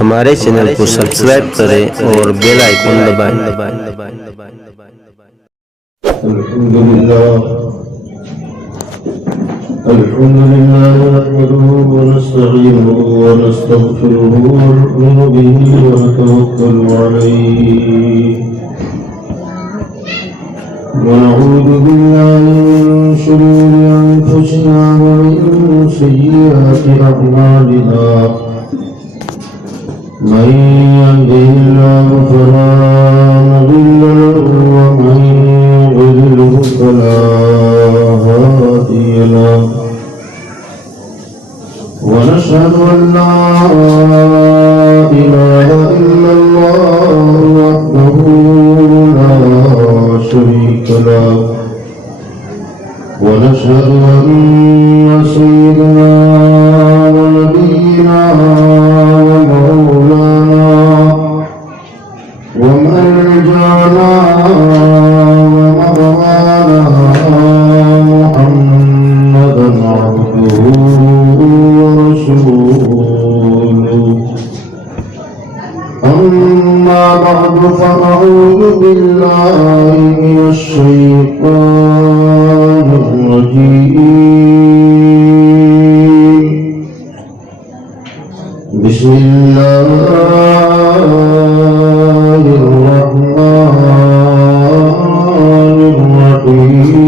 ہمارے چینل کو سبسکرائب کریں اور بیل آئیکن دبائیں۔ الحمد لله نحمده ونستعينه ونستغفره ونؤمن به ونتوكل عليه ونعوذ بالله من شرور أنفسنا ومن سيئات أعمالنا من يهده الله فلا مضل له ومن يضلله فلا هادي له ونشهد أن لا إله إلا الله وحده لا شريك له ونشهد أن سيدنا ونبينا ومولانا ومرجعنا ومغوانا محمدا عبده ورسوله أما بعد فأعوذ بالله من الشيطان الرجيم بسم الله الرحمن الرحيم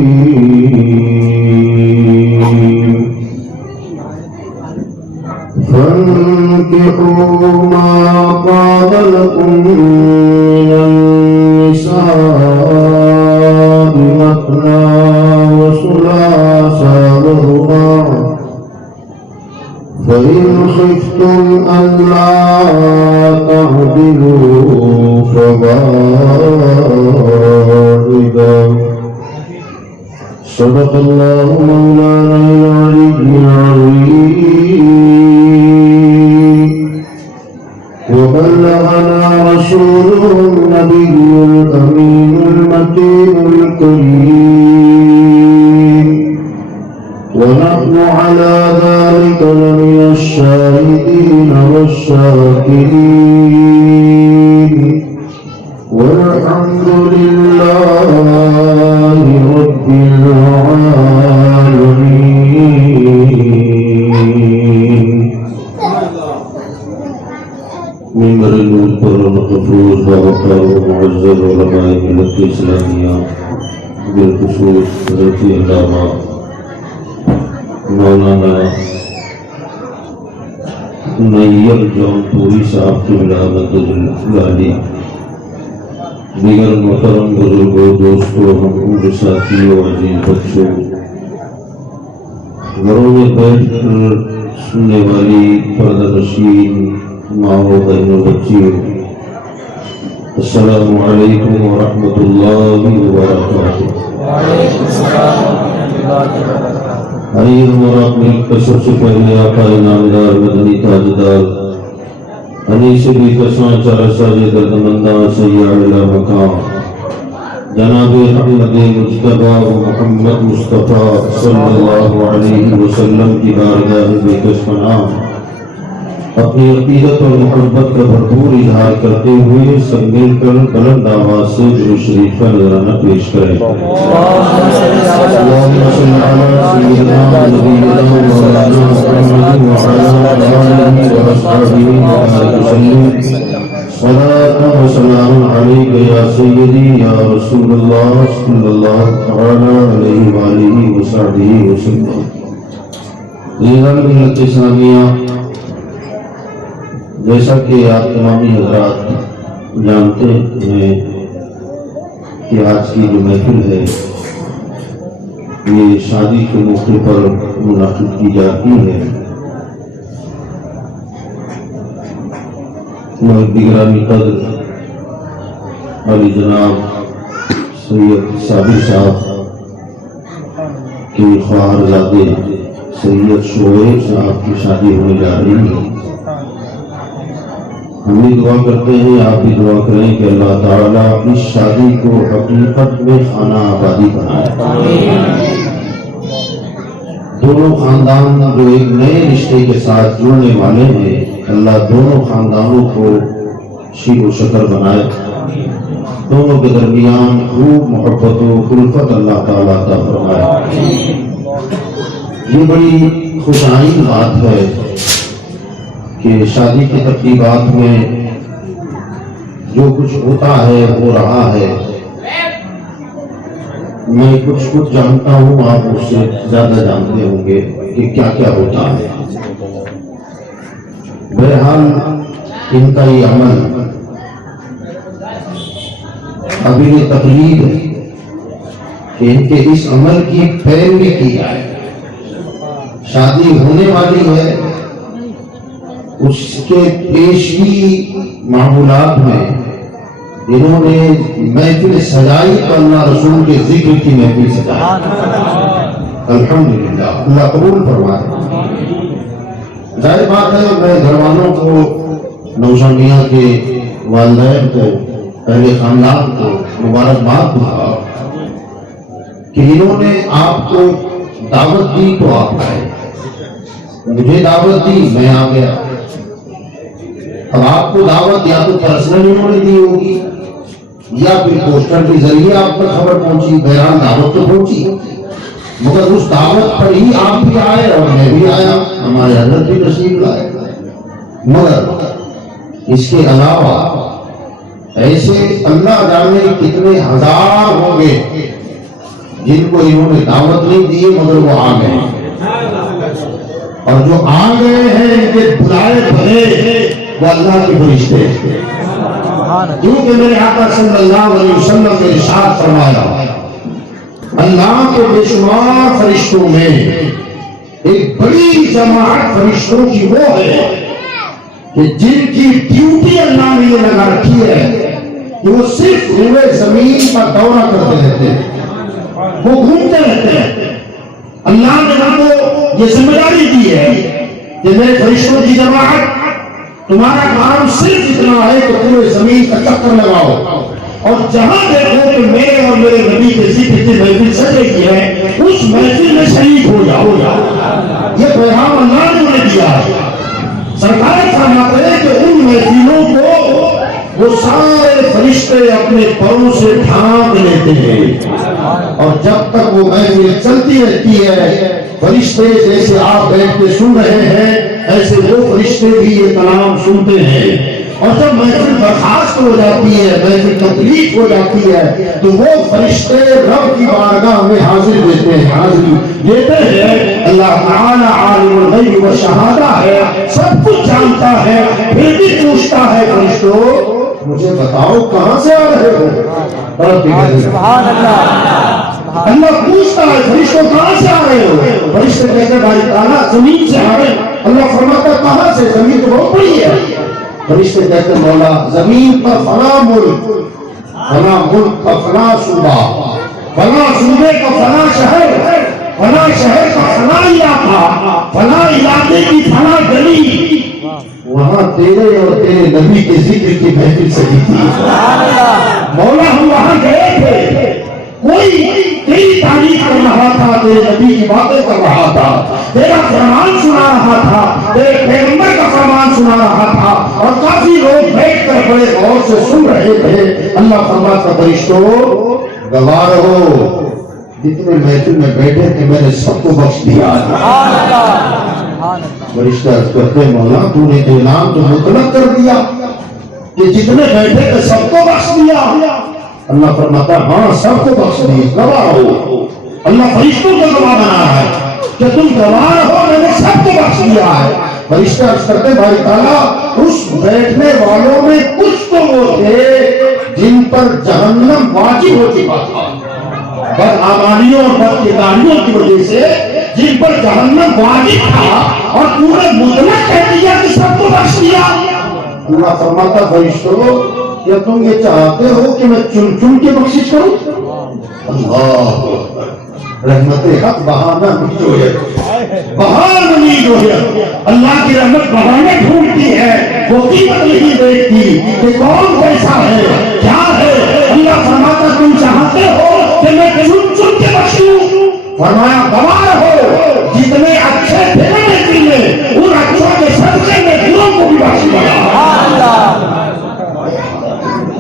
فانكحوا ما طاب لكم من النساء مثنى وثلاث ورباع فإن خفتم ألا تعدلوا فواحدا صدق الله مولانا العلي العظيم وبلغنا رسوله النبي الأمين المتين الكريم ونحن على ذلك لمن الشاهدين والشاكرين والحمد لله رب العالمين. منبر نور پر محفوظ باوقار و معزز علماء ملت اسلامیہ بالخصوص حضرت علامہ مولانا نیل جون پوری صاحب کی ملامت العالی، دیگر محترم بزرگوں، دوستوں، ہم عمر ساتھیوں، عزیز بچوں، گھروں میں بیٹھ کر سننے والی پردہ نشین ماؤں، بہنوں، بچیوں، السلام علیکم ورحمۃ اللہ وبرکاتہ. آئیے ہمارا مل کر سب سے پہلے آقا انعامدار مدنی تاجدار انیس بھی کساں چارہ ساز دردمنداں سیاح اعلی مقام جناب احمد مجتبی و محمد مصطفیٰ صلی اللہ علیہ وسلم کی بارگاہ بے کس پناہ اپنی عقیدت اور محبت کا بھرپور اظہار کرتے ہوئے سب مل کر بلند آواز سے درود شریف کا نذرانہ پیش کریں. اللہم صل علی سیدنا نبینا مولانا محمد وعلی آلہ وصحبہ وسلم. صلاۃ و سلام علیک یا سیدی یا رسول اللہ صلی اللہ علیہ وآلہ وصحبہ وسلم. دیگر ملت اسلامیہ، جیسا کہ آپ تمامی حضرات جانتے ہیں کہ آج کی جو محفل ہے یہ شادی کے موقع پر منعقد کی جاتی ہے. گرامی قدر علی جناب سید صابر صاحب کے خواہرزادے سید شعیب صاحب کی شادی ہونے جا رہی ہے. ہم بھی دعا کرتے ہیں، آپ بھی دعا کریں کہ اللہ تعالیٰ اس شادی کو حقیقت میں خانہ آبادی بنائے. دونوں خاندان جو ایک نئے رشتے کے ساتھ جڑنے والے ہیں، اللہ دونوں خاندانوں کو شیر و شکر بنائے، دونوں کے درمیان خوب محبت و الفت اللہ تعالیٰ عطا فرمائے۔ یہ بڑی خوشائن بات ہے کہ شادی کی تقریبات میں جو کچھ ہوتا ہے ہو رہا ہے، میں کچھ جانتا ہوں، آپ اس سے زیادہ جانتے ہوں گے کہ کیا کیا ہوتا ہے۔ بہرحال ان کا یہ عمل قابل تقلید ہے کہ ان کے اس عمل کی پیروی کی جائے۔ شادی ہونے والی ہے، اس کے پیشگی معمولات میں انہوں نے محفل سجائی تو اللہ رسول کے ذکر کی محفل سجائی، الحمدللہ، اللہ قبول فرمائے۔ ظاہر بات ہے میں گھر والوں کو، نوشہ میاں کے والدین کو، پہلے خاندان کو مبارکباد دوں کہ انہوں نے آپ کو دعوت دی تو آپ آئے، مجھے دعوت دی میں آ گیا۔ اب آپ کو دعوت یا تو پرسنل انہوں نے دی ہوگی یا پھر پوسٹر کے ذریعے آپ تک خبر پہنچی، بہرحال دعوت تو پہنچی، مگر اس دعوت پر ہی آپ بھی آئے اور میں بھی آیا، ہمارے حضرت بھی تشریف لائے۔ مگر اس کے علاوہ ایسے اللہ جانے کتنے ہزار ہوں گے جن کو انہوں نے دعوت نہیں دی مگر وہ آ گئے، اور جو آ گئے ہیں ان کے بلائے بھلے وہ اللہ کے فرشتے، کیونکہ میرے آقا صلی اللہ علیہ وسلم نے ارشاد فرمایا اللہ کے بے شمار فرشتوں میں ایک بڑی جماعت فرشتوں کی وہ ہے کہ جن کی ڈیوٹی اللہ نے یہ لگا رکھی ہے کہ وہ صرف روئے زمین پر دورہ کرتے رہتے ہیں، وہ گھومتے رہتے ہیں۔ اللہ نے ہم کو یہ ذمہ داری دی ہے کہ میرے فرشتوں کی جماعت تمہارا کام صرف اتنا ہے کہ پورے زمین کا چکر لگاؤ، اور جہاں دیکھو کہ میرے اور میرے نبی کے ذکر کی محفل سجے کی ہے اس محفل میں شریک ہو جاؤ۔ یہ پیغام اللہ نے انہیں دیا ہے۔ سرکار فرماتے ہیں کہ ان محفلوں کو وہ سارے فرشتے اپنے پروں سے ڈھانپ لیتے ہیں، اور جب تک وہ محفل چلتی رہتی ہے فرشتے جیسے آپ بیٹھ کے سن رہے ہیں ایسے وہ فرشتے بھی یہ کلام سنتے ہیں، اور جب محفل برخاست ہو جاتی ہے، محفل کمپلیٹ ہو جاتی ہے تو وہ فرشتے رب کی بارگاہ میں حاضر دیتے ہیں، حاضری دیتے ہیں۔ اللہ تعالی عالم الغیب و شہادہ ہے، سب کچھ جانتا ہے، پھر بھی پوچھتا ہے فرشتوں مجھے بتاؤ کہاں سے آ رہے ہو؟ سبحان اللہ، اللہ پوچھتا ہے فرشتوں کہاں سے آ رہے ہو؟ فرشتے کہتے ہیں بھائی تعالیٰ زمین سے آ رہے ہیں۔ اللہ فرماتا ہے کہاں سے؟ زمین تو بہت بڑی ہے۔ فرشتے کہتے ہیں مولا زمین پر فلاں ملک کا فلاں صوبہ، فلاں صوبے کا فلاں شہر، فلاں شہر کا فلاں علاقہ، فلاں علاقے کی فلاں گلی، وہاں تیرے اور تیرے نبی کے ذکر کی محفل سجی تھی۔ مولا ہم وہاں گئے تھے، کوئی تیری تعریف کر رہا تھا، تیرے نبی کی باتیں کر رہا تھا، تیرا فرمان سنا رہا تھا، تیرے پیغمبر کا فرمان سنا رہا تھا، اور کافی لوگ بیٹھ کر بڑے غور سے سن رہے تھے۔ اللہ فرماتا فرشتوں گواہ رہو جتنے محفل میں بیٹھے تھے میں نے سب کو بخش دیا۔ فرشتے عرض کرتے مولا تو نے اعلان تو مطلق کر دیا کہ جتنے بیٹھے تھے سب کو بخش دیا۔ اللہ فرماتا ہاں سب کو بخش دی، گواہ ہو۔ اللہ فرشتوں کو گواہ بنا ہے کہ تم گواہ ہو میں نے سب کو بخش دیا ہے۔ فرشتے عرض کرتے بھائی تعالیٰ اس بیٹھنے والوں میں کچھ تو وہ تھے جن پر جہنم واجب ہو چکا تھا، بدعمالیوں اور بدکرداریوں کی وجہ سے جن پر جہنم واجب تھا، اور پورے مطلق کہہ دیا کہ سب کو بخش دیا۔ اللہ فرماتا فرشتوں کیا تم یہ چاہتے ہو کہ میں چن چن کے بخشش کروں؟ اللہ رحمت حق بہانہ نہیں جو ہے، بہانہ نہیں جو ہے، اللہ کی رحمت بہانے ڈھونڈتی ہے، وہ قیمت نہیں دیکھتی کہ کون کیسا ہے کیا ہے۔ اللہ فرماتا تم چاہتے ہو کہ میں چن چن کے بخشوں؟ فرمایا گواہ ہو جتنے اچھے تھے ان اچھوں کے صدقے میں بروں کو بھی بخش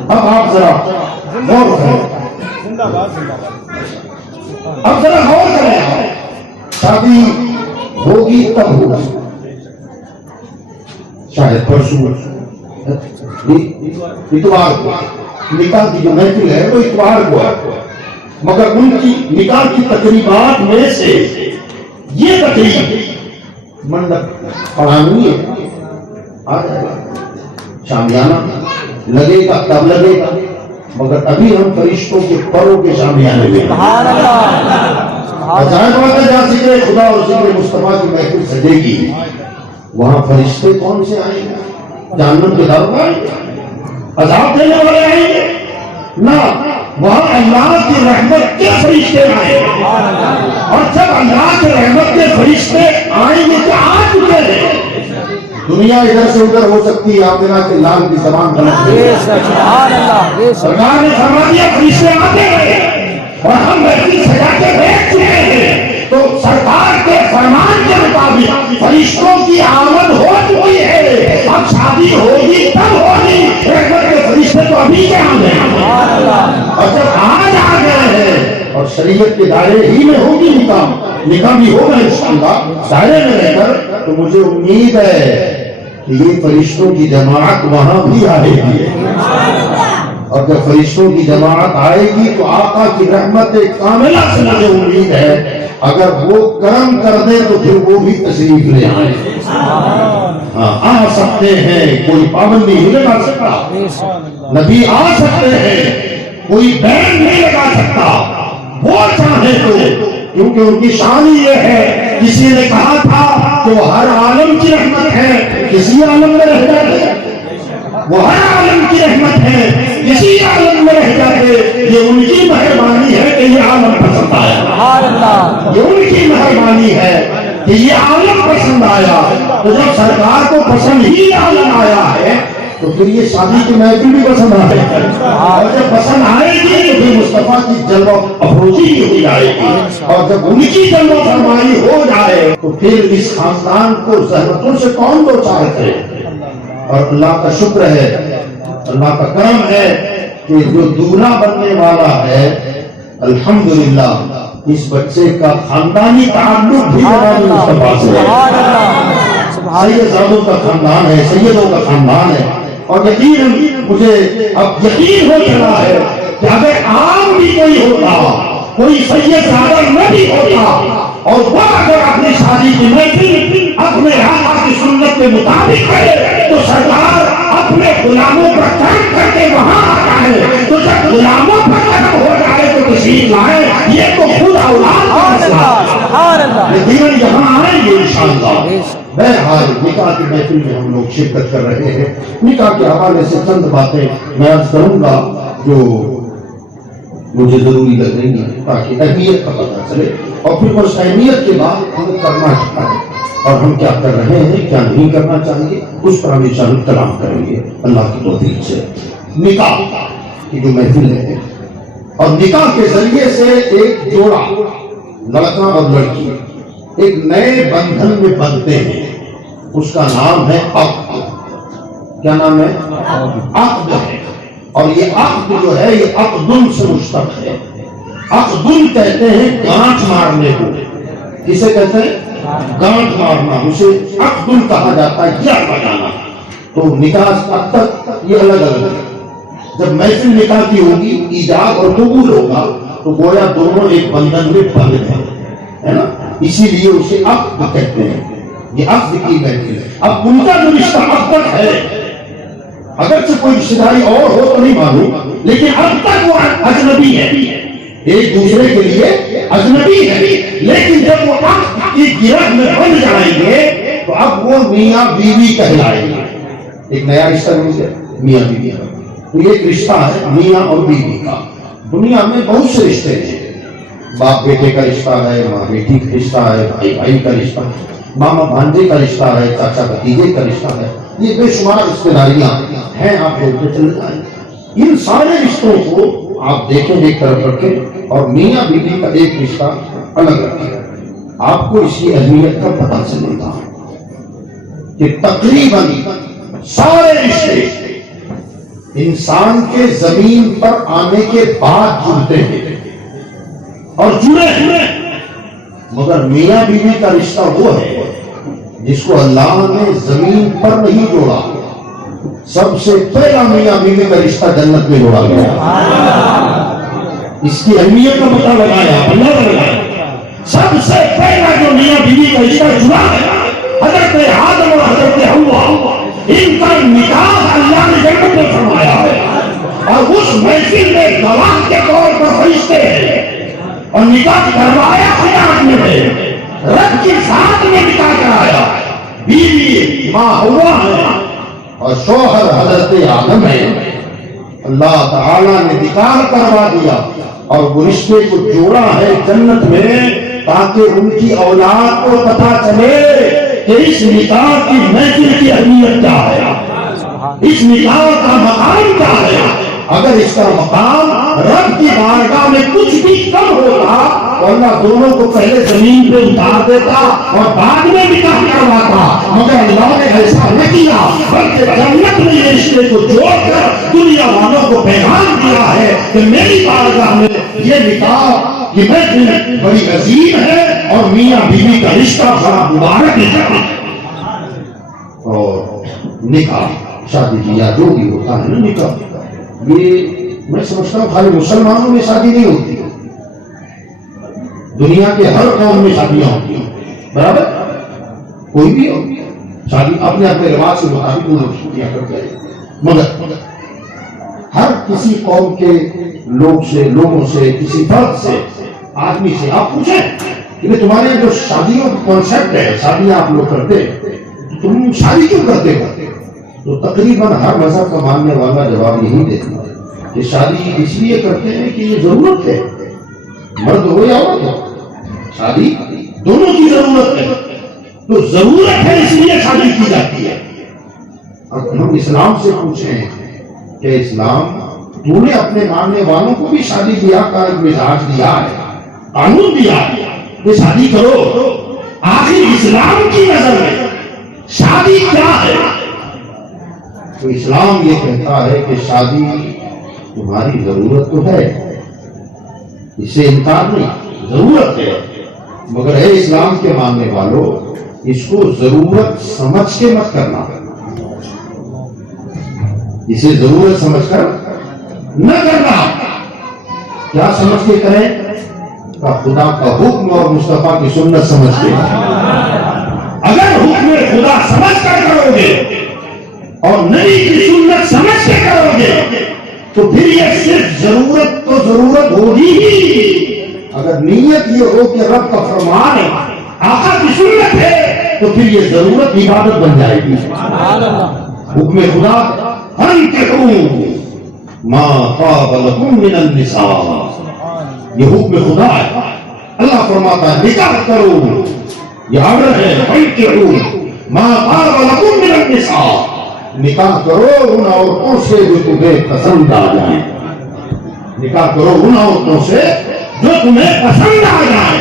اب آپ ذرا غور کریں، اب ذرا غور کریں، شادی ہوگی تب ہوگی، شاید پرسوں اتوار کو نکاح کی جو محفل ہے وہ اتوار کو ہے، مگر ان کی نکاح کی تقریبات میں سے یہ تقریب منڈپ پڑھانی ہے، آ جائے گا شامیانہ لگے گا تب لگے گا، مگر ابھی ہم فرشتوں کے پروں کے شامیانے میں ظاہر بات ہے جہاں ذکر خدا اور ذکر مصطفیٰ کی محفل سجے گی وہاں فرشتے کون سے آئیں گے؟ جہنم کے در پر آئیں گے؟ عذاب دینے والے آئیں گے؟ نہ، وہاں اللہ کی رحمت کے فرشتے آئیں گے، اور جب اللہ کی رحمت کے فرشتے آئیں گے تو آ چکے ہیں۔ دنیا ادھر سے ادھر ہو سکتی ہے، آمنہ کے لال کی زبان غلط ہے، سرکار نے فرما دیا فرشتے آتے رہے اور ہم محفل سجا کے بیٹھ چکے ہیں، تو سرکار کے فرمان کے مطابق فرشتوں کی آمد ہو چکی ہے، اب شادی ہوگی تب ہوگی، رحمت کے فرشتے تو ابھی کے آگے ہیں، اور جب آج آ گئے ہیں اور شریعت کے دائرے ہی میں ہوگی نکاح بھی ہوگا انشاءاللہ دائرے میں رہ کر، تو مجھے امید ہے کہ یہ فرشتوں کی جماعت وہاں بھی آئے گی، اور جب فرشتوں کی جماعت آئے گی تو آقا کی رحمت کاملہ سے مجھے امید ہے اگر وہ کرم کر دے تو پھر وہ بھی تشریف لے آئیں، آ سکتے ہیں، کوئی پابندی نہیں لگا سکتا، نبی آ سکتے ہیں، کوئی بین نہیں لگا سکتا، وہ چاہے تو، کیونکہ ان کی شان یہ ہے، کسی نے کہا تھا کہ وہ ہر عالم کی رحمت ہے، کسی عالم میں رہ جاتے، وہ ہر عالم کی رحمت ہے، کسی عالم میں رہ جاتے، یہ ان کی مہربانی ہے کہ یہ عالم پسند آیا، یہ ان کی مہربانی ہے کہ یہ عالم پسند آیا، تو جب سرکار کو پسند ہی عالم آیا ہے تو پھر یہ شادی کی محفل بھی پسند آئے گی، اور جب پسند آئے گی تو پھر مصطفیٰ کی جلوہ افروزی ہو جائے گی، اور جب ان کی جلوہ فرمائی ہو جائے تو پھر اس خاندان کو زحمتوں سے کون دو چار کرے، اور اللہ کا شکر ہے، اللہ کا کرم ہے کہ جو دولہا بننے والا ہے الحمدللہ اس بچے کا خاندانی تعلق بھی جناب مصطفیٰ سے ہے، سیدزادوں کا خاندان ہے، سیدوں کا خاندان ہے، اور یقیناً مجھے اب یقین ہو چلا ہے کہ اگر عام بھی کوئی ہوتا، کوئی سیدزادہ نہ بھی ہوتا، اور وہ اگر اپنی شادی کی محفل اپنے آقا کی سنت کے مطابق کرے تو سرکار اپنے غلاموں پر کرم کر کے وہاں آتا ہے، تو جب غلاموں پر کرم ہو جائے تو تشریف لائے، یہ تو خود اولاد کا مسئلہ ہے، لیکن یہاں آئیں گے انشاءاللہ۔ بہرحال نکاح کی محفل میں ہم لوگ شرکت کر رہے ہیں، نکاح کے حوالے سے چند باتیں میں عرض کروں گا جو مجھے ضروری لگ رہی ہے تاکہ اہمیت کا پتہ چلے، اور پھر اس اہمیت کے بعد ہمیں کرنا چاہیے اور ہم کیا کر رہے ہیں کیا نہیں کرنا چاہیے اس پر ہم انشاءاللہ کلام کریں گے اللہ کی توفیق سے۔ نکاح کی جو محفل ہے اور نکاح کے ذریعے سے ایک جوڑا لڑکا اور لڑکی ایک نئے بندھن میں بندھتے ہیں، اس کا نام ہے عقد۔ کیا نام ہے؟ عقد ہے، اور یہ عقد جو ہے یہ عقدن سے مشتق ہے۔ عقدن کہتے ہیں گانٹھ مارنے کو، کسے کہتے ہیں؟ گانٹھ مارنا، اسے عقدن کہا جاتا ہے، یا بجانا۔ تو نکاح اب تک یہ الگ الگ ہے، جب محفل نکاح کی ہوگی ایجاب اور قبول ہوگا تو گویا دونوں ایک بندھن میں بندھ ہیں، ہے نا، اسی لیے اسے عقد کہتے ہیں، یہ عقد کی محفل ہے۔ اب ان کا جو رشتہ اب تک ہے، اگرچہ کوئی رشتہ داری اور ہو تو نہیں معلوم، لیکن اب تک وہ اجنبی ہے، ایک دوسرے کے لیے اجنبی ہے، لیکن جب وہ عقد کی گرہ میں بن جائیں گے تو اب وہ میاں بیوی کہلائیں گے، ایک نیا رشتہ مل گیا میاں بیوی کا۔ تو یہ ایک رشتہ ہے میاں اور بیوی کا۔ دنیا میں بہت سے رشتے ہیں، باپ بیٹے کا رشتہ ہے، ماں بیٹی کا رشتہ ہے، بھائی بھائی کا رشتہ ہے، ماما بھانجے کا رشتہ ہے، چاچا بھتیجے کا رشتہ ہے، یہ بے شمار رشتے داریاں ہیں، آپ دیکھتے چلے جائیں۔ ان سارے رشتوں کو آپ دیکھیں ایک طرف رکھیں اور میاں بیوی کا ایک رشتہ الگ رکھیں، آپ کو اس کی اہمیت کا پتہ چلے گا کہ تقریباً سارے رشتے انسان کے زمین پر آنے کے بعد جڑتے ہیں اور جڑے ہیں، مگر میاں بیوی کا رشتہ وہ ہے جس کو اللہ نے زمین پر نہیں جوڑا. سب سے پہلا میاں بیوی کا رشتہ جنت میں جوڑا گیا. اس کی اہمیت کا پتہ لگایا اللہ نے لگایا. سب سے پہلا جو میاں بیوی کا رشتہ جڑا ہے حضرت آدم اور حضرت حوا، ان کا نکاح اللہ نے جنت میں فرمایا ہے. اور اس محفل میں گواہ کے طور پر فرشتے ہیں اور نکاح کروایا قیامت میں ہے. رب کے ساتھ میں نکاح کرایا. بیوی ماں حوا ہے اور شوہر حضرت آدم ہے. اللہ تعالیٰ نے نکاح کروا دیا اور وہ رشتے کو جوڑا ہے جنت میں تاکہ ان کی اولاد کو پتہ چلے کہ اس نکاح کی محفل کی اہمیت کیا ہے، اس نکاح کا مقام کیا ہے. اگر اس کا مقام رب کی بارگاہ میں کچھ بھی کم ہوتا تو اللہ دونوں کو پہلے زمین پہ اتار دیتا اور بعد میں نکاح کرواتا. مگر اللہ نے ایسا نہ کیا، بلکہ جنت میں یہ رشتے کو جوڑ کر دنیا والوں کو پیغام دیا ہے کہ میری بارگاہ میں یہ نکاح کی محفل بڑی عظیم ہے اور میاں بیوی کا رشتہ بڑا مبارک ہے. اور نکاح شادی کیا جو بھی ہوتا ہے نا، نکاح یہ میں سمجھتا ہوں خالی مسلمانوں میں شادی نہیں ہوتی، دنیا کے ہر قوم میں شادیاں ہوتی ہیں. برابر کوئی بھی ہو شادی اپنے اپنے رواج کے مطابق وہ لوگ شادیاں کرتے ہیں. مگر ہر کسی قوم کے لوگوں سے کسی فرد سے آدمی سے آپ پوچھیں کہ تمہارے جو شادیوں کا کانسیپٹ ہے، شادیاں آپ لوگ کرتے تم شادی کیوں کرتے ہو، تو تقریباً ہر مذہب کا ماننے والا جواب یہی دیتا ہے کہ شادی اس لیے کرتے ہیں کہ یہ ضرورت ہے. مرد ہو یا عورت ہو، شادی دونوں کی ضرورت ہے، تو ضرورت ہے اس لیے شادی کی جاتی ہے. اب ہم اسلام سے پوچھیں کہ اسلام تو نے اپنے ماننے والوں کو بھی شادی بیاہ کا ایک مزاج دیا ہے، قانون دیا ہے کہ شادی کرو. آخر اسلام کی نظر میں شادی کیا ہے؟ تو اسلام یہ کہتا ہے کہ شادی تمہاری ضرورت تو ہے، اس سے انکار نہیں، ضرورت ہے. مگر اے اسلام کے ماننے والوں، اس کو ضرورت سمجھ کے مت کرنا، اسے ضرورت سمجھ کر نہ کرنا. کیا سمجھ کے کریں؟ خدا کا حکم اور مصطفیٰ کی سنت سمجھ کے. اگر حکم خدا سمجھ کر کرو گے اور نبی کی سنت سمجھ کے کرو گے تو پھر یہ صرف ضرورت تو ضرورت ہوگی ہی. اگر نیت یہ ہو کہ رب کا فرمان ہے، آقا کی سنت ہے، تو پھر یہ ضرورت عبادت بن جائے گی. حکم خدا انکحوا ما طاب لکم من النساء، یہ حکم خدا ہے. اللہ فرماتا ہے نکاح کرو، یہ آرڈر ہے. انکحوا ما طاب لکم من النساء، نکاح کرو ان عورتوں سے جو تمہیں پسند آ جائیں. نکاح کرو ان عورتوں سے جو تمہیں پسند آ جائیں.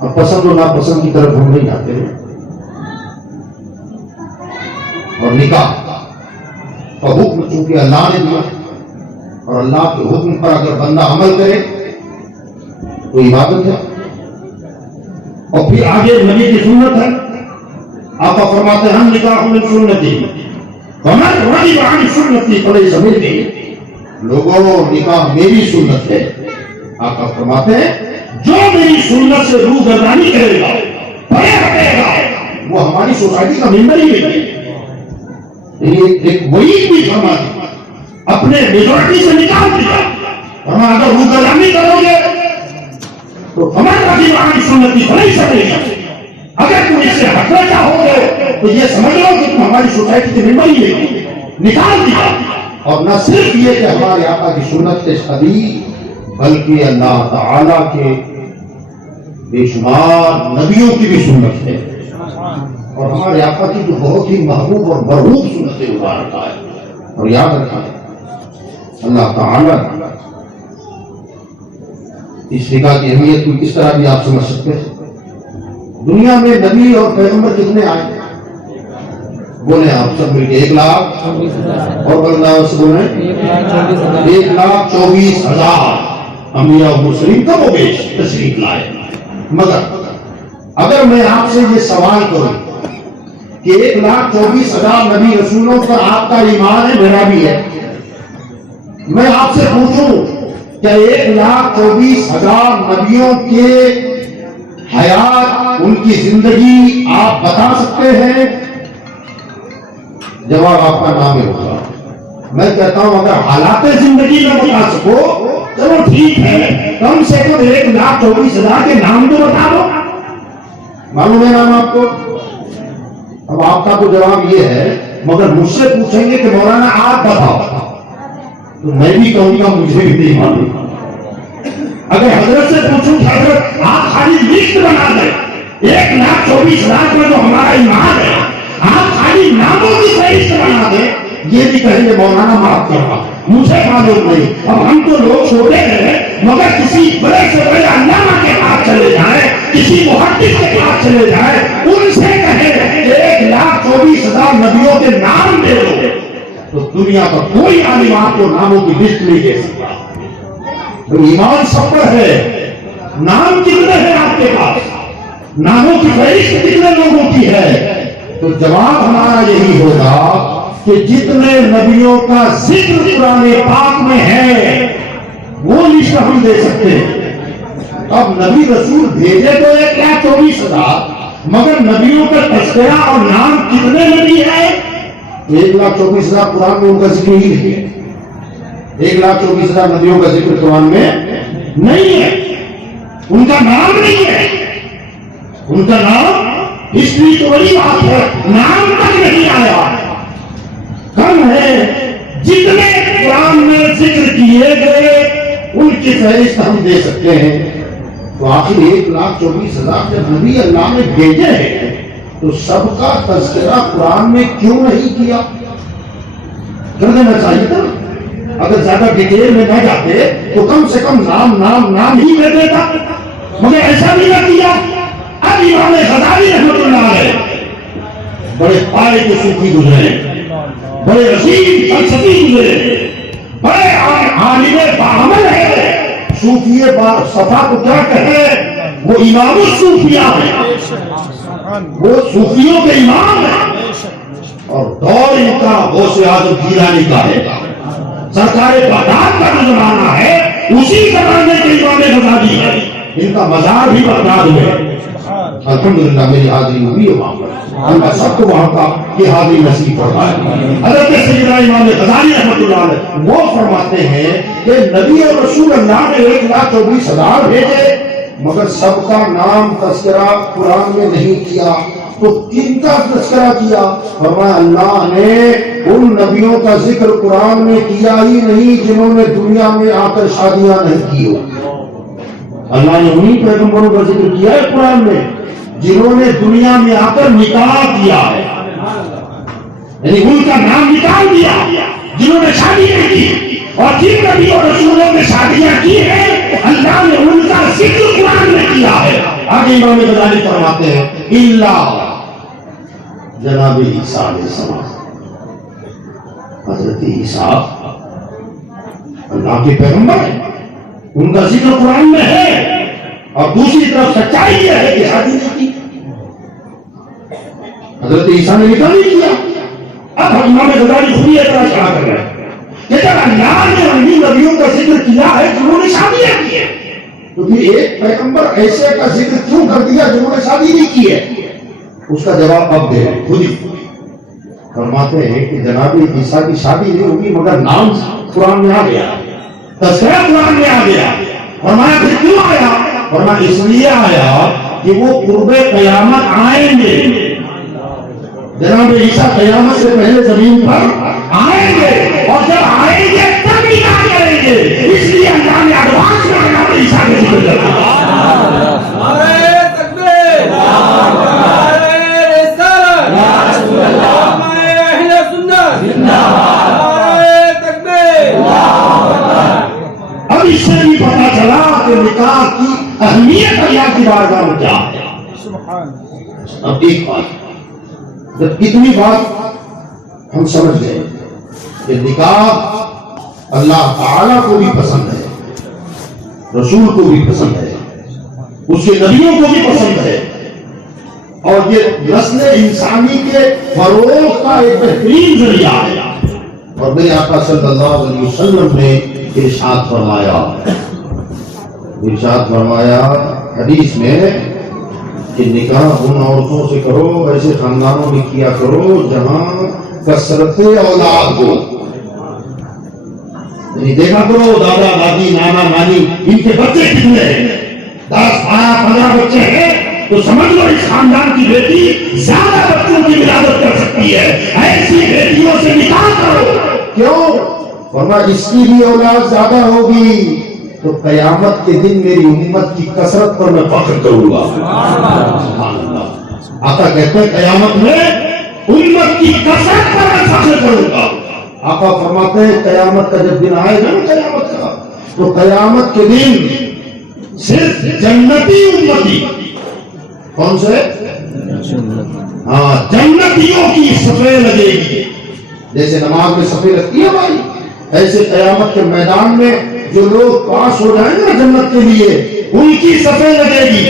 اب پسند و ناپسند کی طرف ہم نہیں آتے ہیں. اور نکاح کا حکم چونکہ اللہ نے دیا اور اللہ کے حکم پر اگر بندہ عمل کرے تو عبادت ہے. اور پھر آگے نبی کی سنت ہے. آقا فرماتے ہیں ہم نکاح من سنتی ومن رغب عن سنتی فلیس منی. لوگوں نکاح میری سنت ہے. آقا فرماتے ہیں جو میری سنت سے روگردانی کرے گا، پڑے رکھے گا، وہ ہماری سوسائٹی کا ممبر ہی نہیں. ایک وعید بھی فرما دی، اپنے میجورٹی سے نکال دیا. فرمایا اگر روگردانی کرو گے تو ومن رغب عن سنتی فلیس منی. اگر تم اس سے ہٹنا چاہو گے تو یہ سمجھ لو کہ تم ہماری سوسائٹی کے ممبر ہی نہیں. نکال دیا. اور نہ صرف یہ کہ ہمارے آقا کی سنت کے شدید، بلکہ اللہ تعالیٰ کے بے شمار نبیوں کی بھی سنت ہے. اور ہمارے آقا کی جو بہت ہی محبوب اور مرغوب سنت مبارکہ ہے. اور یاد رکھیں اللہ تعالیٰ اس نکاح کی اہمیت کو کس طرح بھی آپ سمجھ سکتے ہیں. دنیا میں نبی اور پیغمبر کتنے آئے؟ بولے آپ سب مل کے 1 لاکھ اور بلندہ سے بولیں 1,24,000 انبیاء و مرسلین کم و بیش تشریف لائے. مگر اگر میں آپ سے یہ سوال کروں کہ 1,24,000 نبی رسولوں پر آپ کا ایمان ہے، میرا بھی ہے، میں آپ سے پوچھوں کیا 1,24,000 نبیوں کے حیات، ان کی زندگی آپ بتا سکتے ہیں؟ جواب آپ کا نام ہوگا. میں کہتا ہوں اگر حالات زندگی میں بتا سکو چلو ٹھیک ہے، کم سے کم 1,24,000 کے نام تو بتا دو. معلوم ہے نام آپ کو؟ اب آپ کا تو جواب یہ ہے، مگر مجھ سے پوچھیں گے کہ مولانا آپ بتاؤ، تو میں بھی کہوں گا مجھے بھی نہیں معلوم. اگر حضرت سے پوچھوں کہ حضرت آپ خالی لسٹ بنا دیں 1,24,000 میں جو ہمارا ایمان ہے، آپ خالی ناموں کی فہرست بنا دیں، یہ بھی کہیں گے مولانا معاف کرنا مجھے معلوم نہیں. اب ہم تو لوگ چھوٹے ہیں، مگر کسی بڑے سے بڑے علامہ کے پاس چلے جائیں، کسی محدث کے پاس چلے جائیں، ان سے کہیں کہ 1,24,000 نبیوں کے نام دے دو، تو دنیا کا کوئی عالم آپ کو ناموں کی لسٹ نہیں دے سکتا. تو ایمان سب پر ہے. نام کتنے ہیں آپ کے پاس؟ ناموں کی فہرست کتنے لوگوں کی ہے؟ تو جواب ہمارا یہی ہوگا کہ جتنے نبیوں کا ذکر قرآن پاک میں ہے وہ لسٹ ہم دے سکتے ہیں. اب نبی رسول بھیجے تو 1,24,000، مگر نبیوں کا تذکرہ اور نام کتنے نبی ہے؟ 1,24,000 قرآن میں ان کا ذکر ہی نہیں ہے. 1,24,000 نبیوں کا ذکر قرآن میں نہیں ہے، ان کا نام نہیں ہے. ان کا نام ہسٹری تو بڑی بات ہے، نام تک نہیں آیا. کم ہے جتنے قرآن میں ذکر کیے گئے ان کی فہرست ہم دے سکتے ہیں. تو آخر 1,24,000 جب نبی اللہ نے بھیجے ہیں تو سب کا تذکرہ قرآن میں کیوں نہیں کیا؟ کر دینا چاہیے تھا. اگر زیادہ ڈیٹیل میں نہ جاتے تو کم سے کم نام ہی کر دیتا، مگر ایسا بھی نہ کیا. اب امام غزالی رحمۃ اللہ علیہ بڑے پائے کے صوفی گزرے، بڑے عظیم فلسفی گزرے، بڑے عالم بعمل ہے. صوفی صفا کو کیا کہے؟ وہ امام الصوفیاء ہے، وہ صوفیوں کے امام ہیں. اور دور ان کا غوث اعظم جیلانی کا ہے. سرکار بغداد کا جو زمانہ ہے اسی زمانے کے امام غزالی ہے. ان کا مزار بھی بغداد میں. الحمدللہ میری حاضری ہوئی ہے وہاں پر، اللہ سب کو وہاں کا یہ حاضری نصیب فرمائے. حضرت سیدنا امام غزالی رحمۃ اللہ علیہ وہ فرماتے ہیں کہ نبی اور رسول اللہ نے 1,24,000 بھیجے، مگر سب کا نام تذکرہ قرآن میں نہیں کیا. تو کن کا تذکرہ کیا؟ فرمایا اللہ نے ان نبیوں کا ذکر قرآن میں کیا ہی نہیں جنہوں نے دنیا میں آ کر شادیاں نہیں کی ہو. اللہ نے انہی پیغمبروں کا ذکر کیا ہے قرآن میں جنہوں نے دنیا میں آ کر نکاح کیا ہے، یعنی ان کا نام نکال دیا جنہوں نے شادی نہیں کی. اور جن نبی اور رسولوں نے شادیاں کی ہیں اللہ نے ان کا ذکر قرآن میں کیا ہے. آگے امام غزالی فرماتے ہیں اللہ جناب عیسیٰ علیہ السلام، حضرت عیسیٰ اللہ کے پیغمبر ہیں، ان کا ذکر قرآن میں ہے. اور دوسری طرف سچائی یہ ہے کہ شادی نہیں کی، حضرت عیسیٰ نے نکاح نہیں کیا. اب امام غزالی خود یہ اعتراض کیا کر رہے ہیں کہ جب اللہ نے انہی نبیوں کا ذکر کیا ہے جنہوں نے شادیاں کی ہے، تو پھر ایک پیغمبر ایسے کا ذکر کیوں کر دیا جنہوں نے شادی نہیں کی ہے؟ اس کا جواب اب دے رہے خود ہی. فرماتے ہیں کہ جناب عیسیٰ کی شادی نہیں ہوگی مگر نام قرآن میں آ گیا، تذکرہ قرآن میں آ گیا. فرمایا پھر کیوں آیا؟ فرمایا اس لیے آیا کہ وہ قرب قیامت آئیں گے. جناب عیسیٰ قیامت سے پہلے زمین پر آئیں گے، اور جب آئیں گے تب نکاح کریں گے. اس لیے اللہ نے ایڈوانس میں جناب عیسیٰ کا ذکر کر دیا. اب اس سے بھی پتا چلا کہ نکاح کی اہمیت اللہ کی بارگاہ میں کیا ہے. اب ایک بات، جب اتنی بات ہم سمجھ گئے کہ نکاح اللہ تعالیٰ کو بھی پسند ہے، رسول کو بھی پسند ہے، اس کے نبیوں کو بھی پسند ہے، اور یہ نسل انسانی کے فروغ کا ایک بہترین ذریعہ ہے۔ اور میرے آقا صلی اللہ علیہ وسلم نے ارشاد فرمایا حدیث میں کہ نکاح ان عورتوں سے کرو، ایسے خاندانوں میں کیا کرو جہاں کثرت اولاد ہو۔ یعنی دیکھا کرو دادا دادی نانا نانی ان کے بچے کتنے ہیں، 10 12 15 بچے ہیں تو سمجھ لو اس خاندان کی بیٹی زیادہ بچوں کی ولادت کر سکتی ہے، ایسی بیٹیوں سے نکاح کرو۔ کیوں؟ فرمایا اس کی بھی اولاد زیادہ ہوگی تو قیامت کے دن میری امت کی کثرت پر میں فخر کروں گا۔ سبحان اللہ۔ آقا کہتے ہیں قیامت میں امت کی کثرت پر میں فخر کروں گا۔ آقا فرماتے ہیں قیامت کا جب دن آئے گا نا قیامت کا، تو قیامت کے دن صرف جنتی امتی، کون سے؟ ہاں، جنتیوں کی صفیں لگے گی۔ جیسے نماز میں صفیں لگتی ہے بھائی، ایسے قیامت کے میدان میں جو لوگ پاس ہو جائیں گے جنت کے لیے ان کی صفیں لگے گی،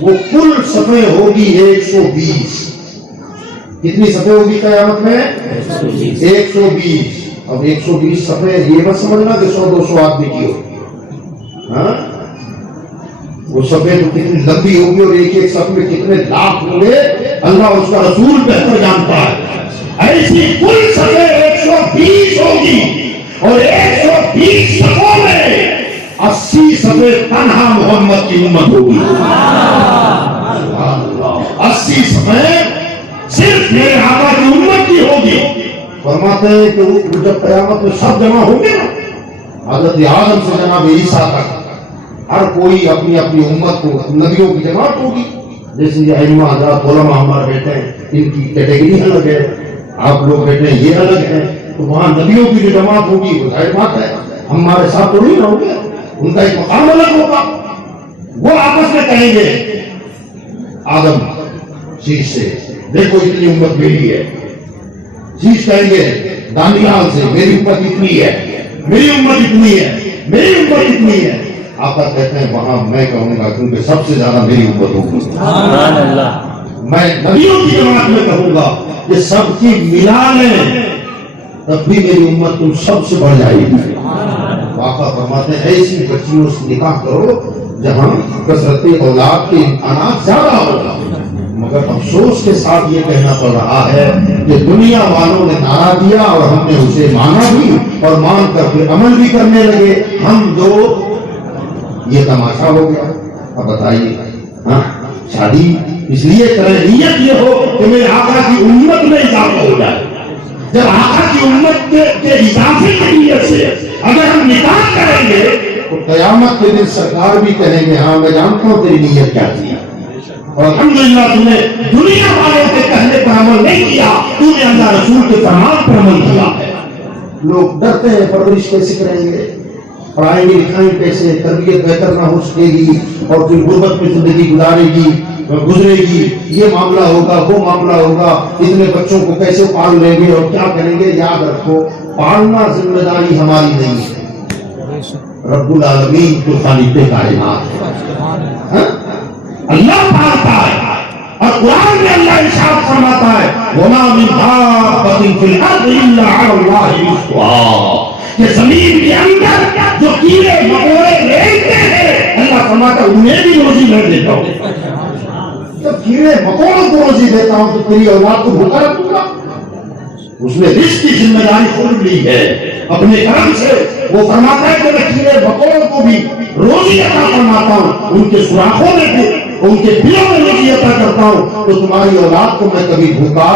وہ کل صفیں ہوگی 120۔ کتنی صفیں ہوگی قیامت میں؟ 120۔ اب 120 صفیں یہ مت سمجھنا کہ 100-200 آدمی کی ہوگی، ہاں وہ صفیں تو کتنی لمبی ہوگی اور ایک ایک صف میں کتنے لاکھ ہوں گے اللہ اس کا رسول بہتر جانتا ہے۔ ایسی کل صفیں 120 ہوگی اور 120 صفوں میں 80 صفیں تنہا محمد کی امت ہوگی۔ 80 صفیں صرف میرے آقا کی امت کی ہوگی۔ فرماتے ہیں کہ جب قیامت میں سب جمع ہوں گے نا، حضرت آدم سے جناب عیسیٰ تک ہر کوئی اپنی اپنی امت کو، نبیوں کی جماعت ہوگی۔ جیسے یہ علماء حضرات علماء ہمارے بیٹھے ہیں، ان کی کیٹیگری الگ ہے، آپ لوگ بیٹھے ہیں یہ الگ ہے، تو وہاں نبیوں کی جو جماعت ہوگی وہ ظاہر بات ہے ہمارے ساتھ تو نہیں نہ ہوگی، ان کا ایک مقام الگ ہوگا۔ وہ آپس میں کہیں گے آدم شیش سے دیکھو اتنی امت میری ہے، شیش کہیں گے دانیال سے میری امت اتنی ہے، میری امت اتنی ہے، میری امت اتنی ہے۔ آقا کہتے ہیں وہاں میں کہوں گا کیونکہ سب سے زیادہ میری امت ہوگی، میں نبیوں کی جماعت میں کہوں گا کہ سب کی ملا لیں تب بھی میری امت تم سب سے بڑھ جائے گی۔ آقا فرماتے ہیں ایسی بچیوں سے نکاح کرو جہاں کثرت اولاد کے امکانات زیادہ ہوگا۔ مگر افسوس کے ساتھ یہ کہنا پڑ رہا ہے کہ دنیا والوں نے نعرہ دیا اور ہم نے اسے مانا بھی اور مان کر پھر عمل بھی کرنے لگے، ہم دو یہ تماشا ہو گیا۔ اب بتائیے، ہاں شادی اس لیے کریں نیت یہ ہو کہ میرے آقا کی امت میں اضافہ ہو جائے۔ جب آقا کی امت کے اضافے کی نیت سے اگر ہم نکاح کریں گے تو قیامت کے دن سرکار بھی کہیں گے ہاں میں جانتا ہوں تیری نیت کیا تھی، اور الحمدللہ تم نے دنیا والوں کے کہنے پر عمل نہیں کیا، تم نے اللہ رسول کے فرمان پر عمل کیا ہے۔ لوگ ڈرتے ہیں پرورش کیسے کریں گے، پڑھائیں گے لکھائیں کیسے، تربیت بہتر نہ ہو سکے گی اور پھر غربت میں زندگی گزرے گی، یہ معاملہ ہوگا وہ معاملہ ہوگا، اتنے بچوں کو کیسے پال لیں گے اور کیا کریں گے۔ یاد رکھو پالنا ذمہ داری ہماری نہیں ہے، رب العالمین تو خالق کائنات ہے، اللہ پالتا ہے۔ اور قرآن میں اللہ ارشاد فرماتا ہے وَمَا مِن دَابَّةٍ فِي الْأَرْضِ إِلَّا عَلَى اللَّهِ رِزْقُهَا، کہ زمین کے اندر جو کیڑے مکوڑے رہتے ہیں اللہ فرماتا ہے انہیں بھی روزی میں دیتا ہوں۔ جب کیڑے مکوڑوں کو روزی دیتا ہوں تو تیری اولاد کو بھوکا رکھوں گا؟ اس نے رزق کی ذمہ داری خود لی ہے اپنے کرم سے۔ وہ فرماتا ہے کہ میں کیڑے مکوڑوں کو بھی روزی عطا فرماتا ہوں، ان کے سوراخوں میں بھی ان کے دلوں میں روزی عطا کرتا ہوں، تو تمہاری اولاد کو میں کبھی بھوکا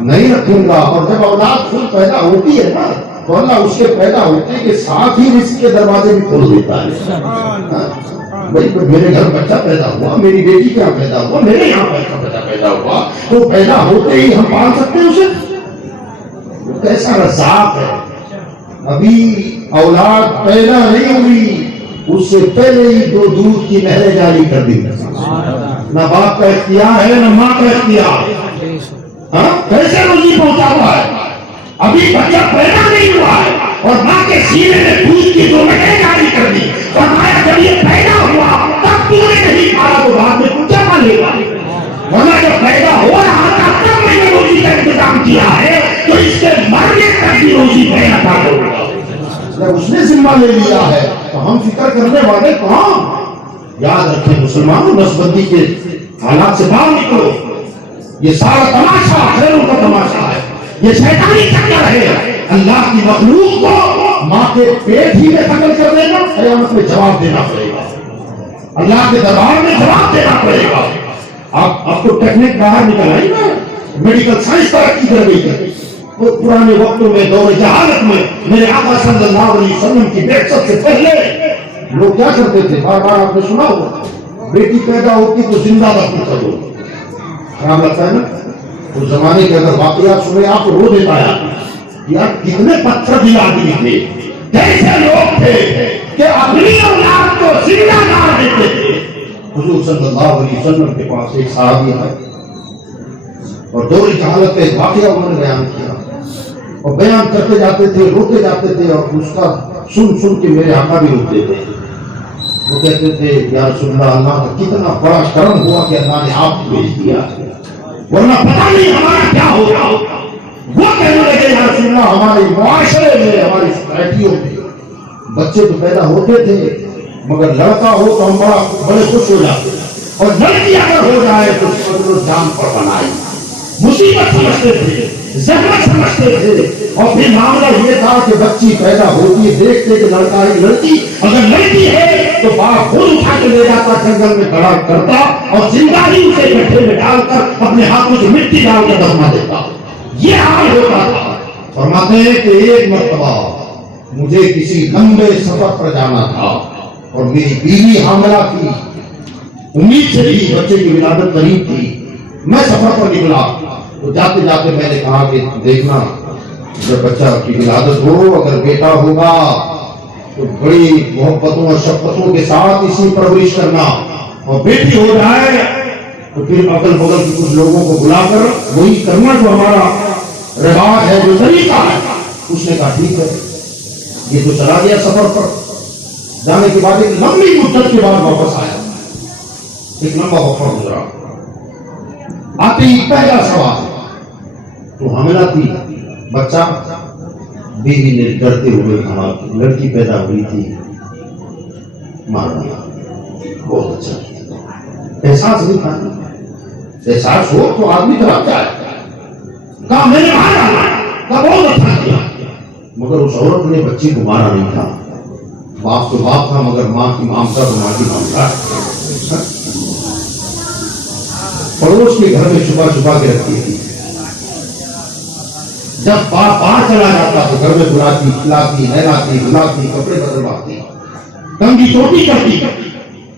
نہیں رکھوں گا۔ اور جب اولاد خود پیدا ہوتی ہے نا تو اللہ اس کے پیدا ہوتے کے ساتھ ہی رزق کے دروازے بھی کھول دیتا ہے۔ بھائی میرے گھر بچہ پیدا ہوا، میری بیٹی کیا پیدا ہوا، میرے یہاں بچہ پیدا ہوا، تو پیدا ہوتے ہی ہم پال سکتے ہیں اسے؟ کیسا رزاق ہے۔ ابھی اولاد پیدا نہیں ہوئی اس سے پہلے ہی دو دودھ کی نہریں جاری کر دی۔ نہ باپ کا اختیار ہے نہ ماں کا اختیار، ہاں کیسے روزی پہنچا ہوا ہے۔ ابھی بچہ پیدا نہیں ہوا ہے اور ماں کے سینے میں دودھ کی 2 مٹریں جاری کر دی، فرمایا جب یہ پیدا ہوا تب تو نے نہیں کھایا تو بعد میں کچھ کیا لے گا، ورنہ جب پیدا ہو رہا تھا تب میں نے روزی کا انتظام کیا ہے تو اس کے مرنے تک بھی روزی میں عطا کروں گا۔ جب اس نے ذمہ لے لیا ہے تو ہم فکر کرنے والے کہاں؟ یاد رکھیں مسلمانوں، نسبندی کے حالات سے باہر نکلو۔ یہ سارا تماشا خیروں کا تماشا ہے، یہ شیطانی چکر ہے۔ اللہ کی مخلوق کو ماں کے پیٹ ہی میں قتل کر دینا، قیامت میں جواب دینا پڑے گا، اللہ کے دربار میں جواب دینا پڑے گا۔ اب تو ٹیکنیک باہر نکل آئی نا، میڈیکل سائنس ترقی کر گئی ہے۔ وہ پرانے وقتوں میں دور جہالت میں میرے آقا صلی اللہ علیہ وسلم کی بعثت سے پہلے لوگ کیا کرتے تھے؟ بار بار آپ نے سنا ہوگا، بیٹی پیدا ہوتی تو زندہ دفن کر دو۔ خراب لگتا ہے نا؟ اس زمانے کے اگر واقعات سنے آپ کو رو دیتا ہے یار، کتنے پتھر دل آدمی تھے، کیسے لوگ تھے کہ اپنی اولاد کو زندہ مار دیتے تھے۔ حضور صلی اللہ علیہ وسلم کے پاس ایک صحابی آئے اور دور جہالت کا ایک واقعہ انہوں نے بیان کیا اور بیان کرتے جاتے تھے، روتے جاتے تھے، اور اس کا سن کے میرے آقا بھی روتے تھے۔ وہ کہتے تھے یا رسول اللہ، اللہ کا کتنا بڑا کرم ہوا کہ اللہ نے آپ کو بھیج دیا، ورنہ پتہ نہیں ہمارا کیا ہوگا۔ وہ کہنے لگے یا رسول اللہ، ہمارے معاشرے میں، ہماری سوسائٹیوں میں بچے تو پیدا ہوتے تھے مگر لڑکا ہو تو ہم بڑے خوش ہو جاتے، اور لڑکی اگر ہو جائے تو قدر و جان پر بنائی، مصیبت سمجھتے تھے، زحمت سمجھتے تھے۔ اور پھر معاملہ یہ تھا کہ بچی پیدا ہوتی ہے، دیکھتے کہ لڑکا ہے لڑکی، اگر لڑکی ہے تو باپ خود اٹھا کے لے جاتا، جنگل میں کھڑا کرتا اور زندہ ہی اسے گڈھے میں ڈال کر اپنے ہاتھوں سے مٹی ڈال کر دفنا دیتا۔ یہ حال ہوتا تھا۔ فرماتے ہیں کہ ایک مرتبہ مجھے کسی لمبے سفر پر جانا تھا اور میری بیوی حاملہ تھی، امید سے تھی، بچے کی ولادت قریب تھی۔ میں سفر پر نکلا تو جاتے جاتے میں نے کہا کہ دیکھنا، جب بچہ کی ولادت ہو، اگر بیٹا ہوگا تو بڑی محبتوں اور شفقتوں کے ساتھ اسی پرورش کرنا، اور بیٹی ہو جائے تو پھر اگل بغل کے کچھ لوگوں کو بلا کر وہی کرنا جو ہمارا رواج ہے، جو طریقہ ہے۔ اس نے کہا ٹھیک ہے۔ یہ تو چلا گیا سفر پر، جانے کے بعد ایک لمبی مدت کے بعد واپس آیا، ایک لمبا وقفہ گزرا۔ آتے ہی پہلا سوال، تو حاملہ تھی، بچہ؟ بیوی نے ڈرتے ہوئے کہا لڑکی پیدا ہوئی تھی، مار دیا۔ بہت اچھا، احساس نہیں تھا؟ احساس ہو تو آدمی جواب جائے، کہا میں نے مارا، کہا بہت اچھا کیا۔ مگر اس عورت نے بچی کو مارا نہیں تھا، باپ تو باپ تھا مگر ماں کی مامتا تو ماں کی مامتا۔ پڑوس کے گھر میں چھپا چھپا کے رکھتی تھی، جب باپ باہر چلا جاتا تو گھر میں بلاتی، کھلاتی، نہلاتی، دھلاتی، کپڑے بدلواتی، کنگھی چوٹی کرتی۔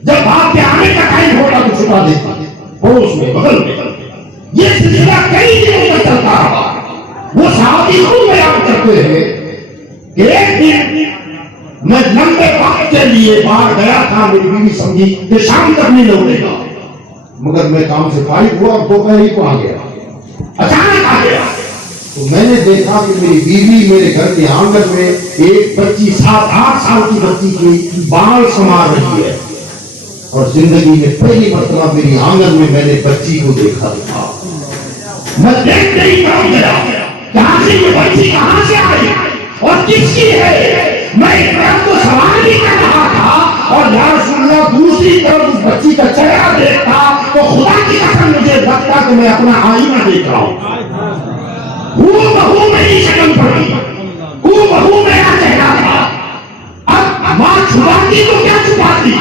جب باپ کے آنے کا ٹائم ہوتا تو چھپا دیتی پڑوس میں، بغل میں۔ یہ سلسلہ کئی دنوں تک چلتا رہا۔ وہ صحابی خود بیان کرتے ہیں کہ ایک دن میں لمبے وقت کے لیے باہر گیا تھا، میری بیوی سمجھی کہ شام تک نہیں لوٹے گا، مگر میں کام سے فارغ ہوا اور دوپہر ہی کو آ گیا، اچانک آ گیا تو میں نے دیکھا کہ میری بیوی میرے گھر کے آنگن میں ایک بچی 7-8 سال کی بچی کی بال سنوار رہی ہے، اور زندگی میں پہلی مرتبہ میری آنگن میں میں نے بچی کو دیکھا تھا۔ میں دیکھتے ہی کام گیا کہ آخر یہ بچی کہاں سے آئی اور کس کی ہے۔ میں ایک طرف کو سوال ہی کر رہا تھا اور یا رسول اللہ دوسری طرف اس بچی کا چہرہ دیکھتا تو خدا کی قسم مجھے لگتا کہ میں اپنا آئینہ دیکھ رہا ہوں۔ بہو میری شکل پڑی، بہو میرا چہرہ تھا۔ اب ماں چھپاتی تو کیا چھپاتی،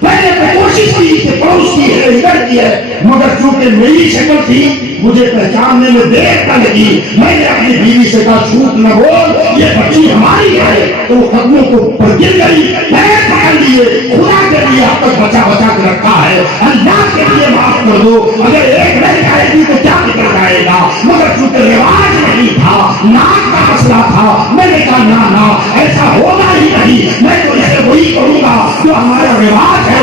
پہلے تو کوشش کی کہ پڑوس کی ہے، ادھر کی ہے، مگر چونکہ میری شکل تھی مجھے پہچاننے میں دیر نہ لگی۔ میں نے اپنی بیوی سے کہا جھوٹ نہ بول، یہ بچی ہماری ہے۔ تو وہ قدموں کو پر گر گئی، پیر پکڑ لیے، خدا کے لیے اب تک بچا بچا کے رکھا ہے، اللہ کے لیے معاف کر دو، اگر ایک رہ جائے گی تو کیا نکل جائے گا۔ مگر چونکہ رواج نہیں تھا، ناک کا مسئلہ تھا، میں نے کہا نہ ایسا ہوگا ہی نہیں، میں تو اسے وہی کروں گا جو ہمارا رواج ہے،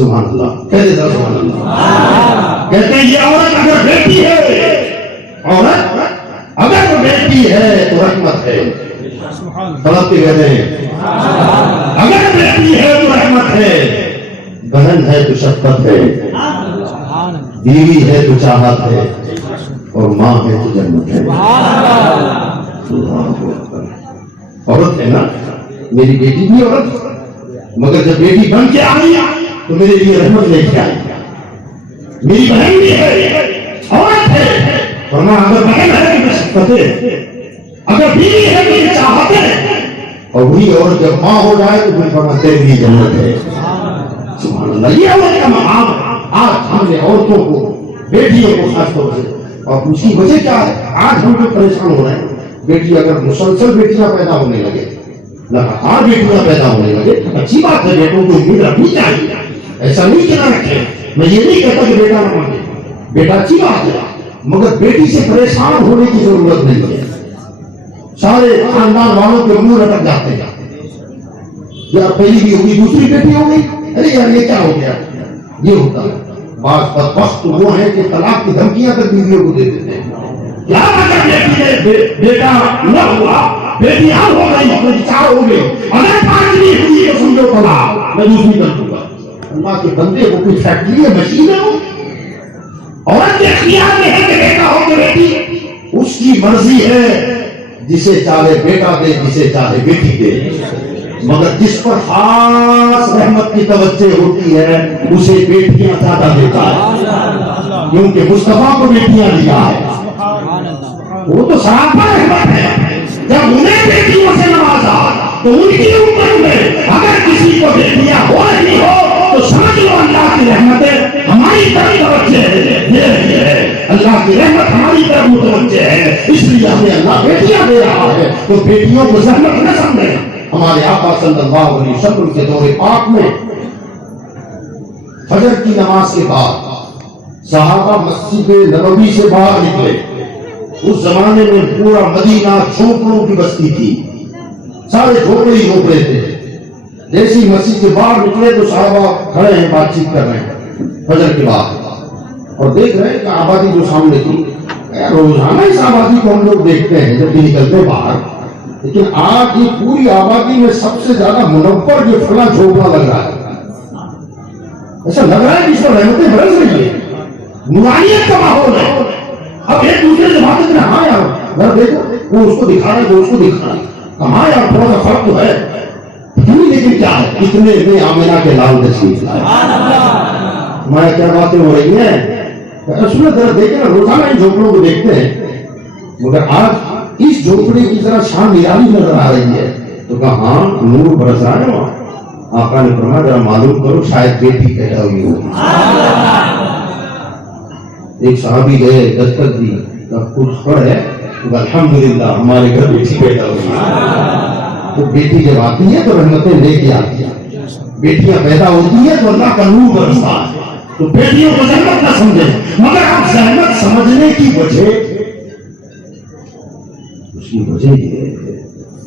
سبحان اللہ کہتے تھے سبحان اللہ. کہتے ہیں یہ عورت اگر بیٹی ہے، عورت اگر وہ بیٹی ہے تو رحمت ہے. طلب کے کہتے ہیں اگر بیٹی ہے تو رحمت ہے، بہن ہے تو شفقت ہے، بیوی ہے تو چاہت ہے، اور ماں ہے تو جنت ہے. عورت ہے نا، میری بیٹی بھی عورت، مگر جب بیٹی بن کے آئی تو میرے لیے رحمت لے کے آئی. میری بہن بھی ہے، عورت ہے، ورنہ اگر بہن ہے تو شفقت ہے، اگر بیوی ہے تو یہ چاہت ہے، اور وہی عورت جب ماں ہو جائے تو پھر فرماتے ہیں یہ جنت ہے. سبحان اللہ. یہ عورت کا مقام آج ہم نے عورتوں کو، بیٹیوں کو خاص طور سے، اور اس کی وجہ کیا ہے؟ آج ہم لوگ پریشان ہو رہے ہیں. بیٹی اگر مسلسل بیٹیاں پیدا ہونے لگے، لگاتار بیٹیاں پیدا ہونے لگے، اچھی بات ہے، بیٹوں کو امید رکھنی چاہیے، ایسا نہیں کہ نہ رکھیں. میں یہ نہیں کہتا کہ بیٹا نہ مانے، بیٹا اچھی بات ہے، مگر بیٹی سے پریشان ہونے کی ضرورت نہیں ہے. سارے خاندان والوں کے منہ لٹک جاتے ہیں، یار پہلی بھی ہوگی دوسری بیٹی ہو گئی، ارے یار یہ کیا ہو گیا. یہ ہوتا ہے. بعض بدبخت وہ ہیں کہ طلاق کی دھمکیاں تک بیویوں کو دے دیتے ہیں. کیا اگر بیٹی نے بیٹا نہ ہوا، بیٹی ہم ہو گئی، میری 4 ہو گئے، اگر 5ویں ہوئی تو سمجھو طلاق، میں دوسری کر دوں گا. اللہ کے بندے کو کوئی فیکٹری ہے، مشین ہے وہ؟ عورت کے اختیار میں ہے کہ بیٹا ہو کہ بیٹی، اس کی مرضی ہے، جسے چاہے بیٹا دے، جسے چاہے بیٹی دے. مگر جس پر خاص رحمت کی توجہ ہوتی ہے اسے بیٹیاں زیادہ دیتا ہے، کیونکہ مصطفیٰ کو بیٹیاں دیا ہے. وہ تو سراپا رحمت ہے. جب انہیں بیٹیوں سے نوازا تو ان کی امت میں اگر کسی کو بیٹیاں ہو رہی ہو تو سمجھ لو اللہ کی رحمت ہماری طرف توجہ ہے. اللہ کی رحمت ہماری طرف متوجہ ہے، اس لیے ہمیں اللہ بیٹیاں دے رہا ہے. تو بیٹیوں کو زحمت نہ سمجھیں. ہمارے آقا صلی اللہ علیہ وسلم کے دور پاک میں فجر کی نماز کے بعد صحابہ مسجد نبوی سے باہر نکلے. اس زمانے میں پورا مدینہ جھونپڑوں کی بستی تھی، سارے جھونپڑے ہی جھونپڑے تھے. جیسی مسجد سے باہر نکلے تو صحابہ کھڑے ہیں، بات چیت کر رہے ہیں فجر کے بعد، اور دیکھ رہے ہیں کہ آبادی جو سامنے تھی، روزانہ اس آبادی کو ہم لوگ دیکھتے ہیں جب بھی نکلتے باہر، لیکن آج یہ پوری آبادی میں سب سے زیادہ منور جو فلاں جھونپڑا لگ رہا ہے. ایسا لگ رہا ہے کہ اس پر رحمتیں برس رہی ہے، نورانیت کا ماحول ہے. اب ایک دوسرے سے بات کریں، ہاں یار گھر دیکھو، وہ اس کو دکھا رہا ہے، وہ اس کو دکھا رہا ہے، کہاں یار تھوڑا سا فرق تو ہے. لیکن کیا ہے، اتنے میں آمینہ کے لال تشریف لائے. ہمارے کیا باتیں ہو رہی ہیں، رسول ذرا دیکھیں نا، روزانہ ان جھونپڑوں کو دیکھتے ہیں، مگر آج اس جھونپڑے کی ذرا شان نرالی نظر آ رہی ہے. تو کہا ہاں نور برس رہا ہے وہاں. آقا نے فرمایا ذرا معلوم کرو شاید بیٹی پیدا ہوئی ہو. ایک صحابی گئے، دستک دی، کچھ خبر ہے، الحمدللہ ہمارے گھر بیٹی پیدا ہوئی. تو بیٹی جب آتی ہے تو رحمتیں لے کے آتی ہیں، بیٹیاں پیدا ہوتی ہیں تو اللہ کا نور برستا ہے. تو بیٹیوں کو زحمت نہ سمجھیں، مگر آپ زحمت سمجھنے کی وجہ، اس کی وجہ یہ ہے